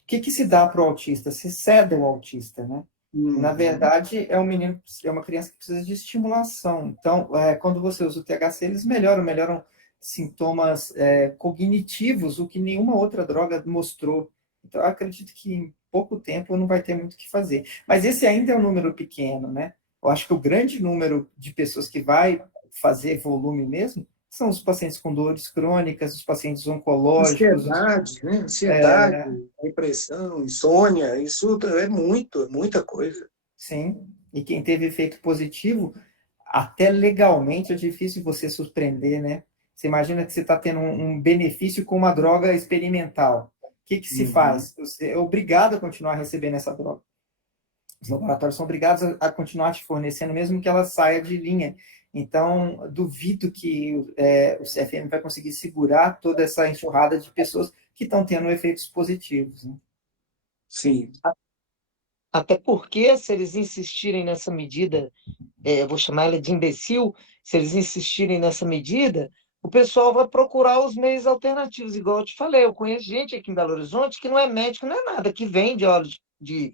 que se dá para o autista? Se cede o autista, né? Na Uhum. verdade, é uma criança que precisa de estimulação. Então, quando você usa o THC, eles melhoram sintomas cognitivos, o que nenhuma outra droga mostrou. Então, eu acredito que em pouco tempo não vai ter muito o que fazer. Mas esse ainda é um número pequeno, né? Eu acho que o grande número de pessoas que vai fazer volume mesmo são os pacientes com dores crônicas, os pacientes oncológicos, Ansiedade, né? Ansiedade, depressão, insônia, isso é muita coisa. sim. E quem teve efeito positivo, até legalmente é difícil você surpreender, né? Você imagina que você está tendo um benefício com uma droga experimental. O que se Uhum. faz? Você é obrigado a continuar recebendo essa droga. Os laboratórios são obrigados a continuar te fornecendo, mesmo que ela saia de linha. Então, duvido que o CFM vai conseguir segurar toda essa enxurrada de pessoas que estão tendo efeitos positivos, né? Sim. Até porque, se eles insistirem nessa medida, eu vou chamar ela de imbecil, se eles insistirem nessa medida, o pessoal vai procurar os meios alternativos, igual eu te falei. Eu conheço gente aqui em Belo Horizonte que não é médico, não é nada, que vende óleo de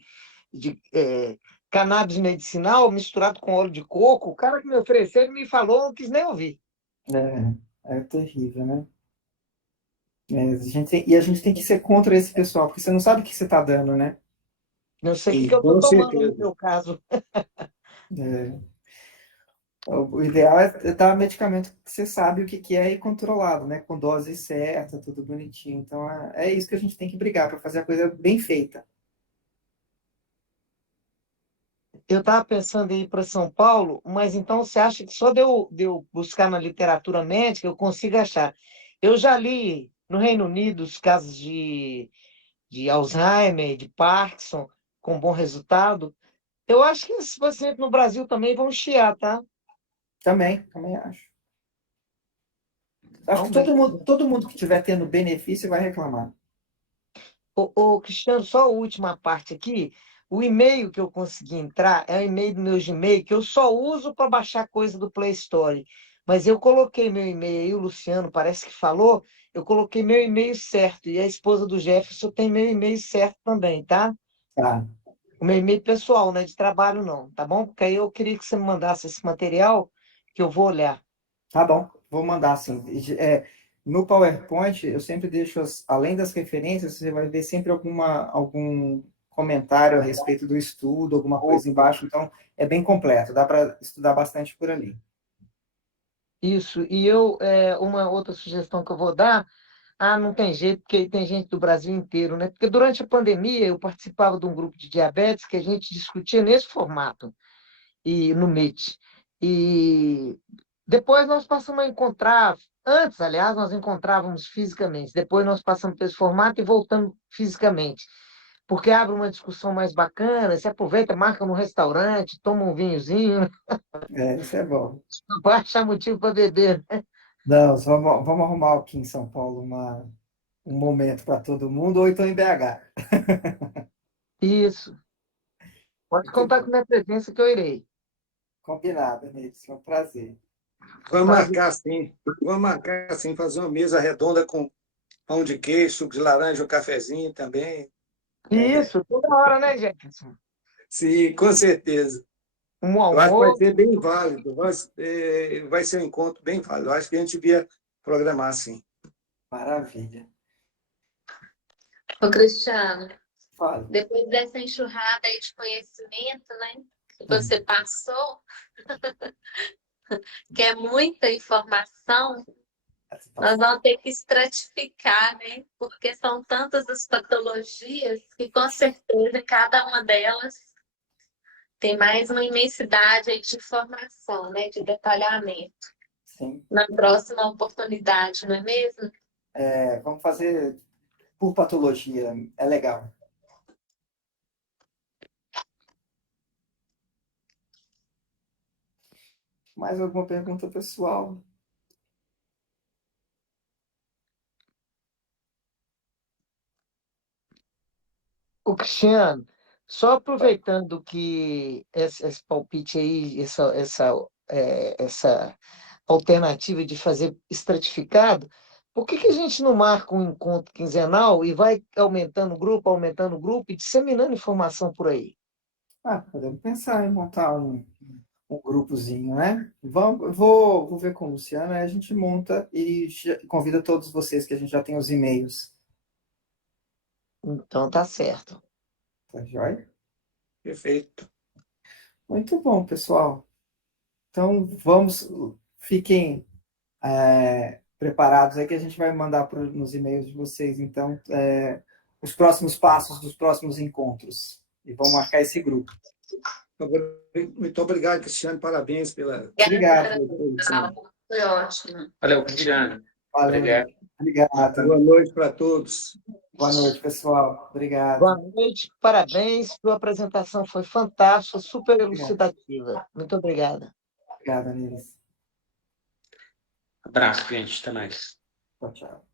cannabis medicinal misturado com óleo de coco. O cara que me ofereceu, ele me falou, não quis nem ouvir. É terrível, né? E a gente tem que ser contra esse pessoal, porque você não sabe o que você está dando, né? Não sei o que E que eu estou com tomando no certeza. meu caso. É, o ideal é dar medicamento que você sabe o que que é e controlado, né? Com dose certa, tudo bonitinho. Então é isso que a gente tem que brigar para fazer a coisa bem feita. Eu estava pensando em ir para São Paulo, mas então você acha que só de eu buscar na literatura médica eu consigo achar? Eu já li no Reino Unido os casos de Alzheimer, de Parkinson, com bom resultado. Eu acho que esses pacientes no Brasil também vão chiar, tá? Também acho. Acho que Vamos ver. todo mundo que estiver tendo benefício vai reclamar. Ô, Cristiano, só a última parte aqui. O e-mail que eu consegui entrar é o e-mail do meu Gmail, que eu só uso para baixar coisa do Play Store. Mas eu coloquei meu e-mail aí, o Luciano parece que falou, eu coloquei meu e-mail certo. E a esposa do Jefferson tem meu e-mail certo também, tá? Tá, O meu e-mail pessoal, não é de trabalho, não, tá bom? Porque aí eu queria que você me mandasse esse material, que eu vou olhar. tá bom, vou mandar assim. No PowerPoint, eu sempre deixo, além das referências, você vai ver sempre algum comentário a respeito do estudo, alguma coisa embaixo. Então, é bem completo, dá para estudar bastante por ali. Isso. E uma outra sugestão que eu vou dar. Ah, não tem jeito, porque aí tem gente do Brasil inteiro, né? Porque durante a pandemia eu participava de um grupo de diabetes que a gente discutia nesse formato, e no Meet. E depois nós passamos a encontrar, antes, aliás, nós encontrávamos fisicamente, depois nós passamos para esse formato e voltamos fisicamente. Porque abre uma discussão mais bacana, se aproveita, marca no restaurante, toma um vinhozinho, Isso é bom. não vai achar motivo para beber. Não, vamos arrumar aqui em São Paulo um momento para todo mundo, ou então em BH. Isso. Pode Muito contar com bom. minha presença que eu irei. Combinado, Nilson. Foi um prazer. Vamos Prazer. marcar sim. Vamos marcar sim, fazer uma mesa redonda com pão de queijo, suco de laranja, um cafezinho também. Isso, toda hora, né, Jefferson? Sim, com certeza. Um Eu acho que vai almoço. ser bem válido. Vai ser um encontro bem válido. Eu acho que a gente devia programar sim. Maravilha. Ô, Cristiano, Fala. depois dessa enxurrada aí de conhecimento, né, que você passou, que é muita informação, nós vamos ter que estratificar, né? Porque são tantas as patologias que, com certeza, cada uma delas tem mais uma imensidade aí de informação, né? De detalhamento. Sim. Na próxima oportunidade, não é mesmo? Vamos fazer por patologia. É legal. Mais alguma pergunta pessoal? O Cristiano, só aproveitando que esse palpite aí, essa alternativa de fazer estratificado, por que a gente não marca um encontro quinzenal e vai aumentando o grupo e disseminando informação por aí? Podemos pensar em montar um grupozinho, né? Vou ver com o Luciano, aí a gente monta e convida todos vocês, que a gente já tem os e-mails. Então tá certo. Tá joia? Perfeito. Muito bom, pessoal. Então, fiquem preparados aí que a gente vai mandar nos e-mails de vocês, então, os próximos passos dos próximos encontros. E vamos marcar esse grupo. Muito obrigado, Cristiano. Parabéns pela Obrigado. introdução. Foi ótimo. Valeu, Cristiano. Valeu. Obrigado. Obrigado. Boa noite para todos. Boa noite, pessoal. Obrigado. Boa noite, parabéns. Sua apresentação foi fantástica, super elucidativa. Muito obrigada. Obrigado, Anílis. Abraço, gente. Até mais. Tchau, tchau.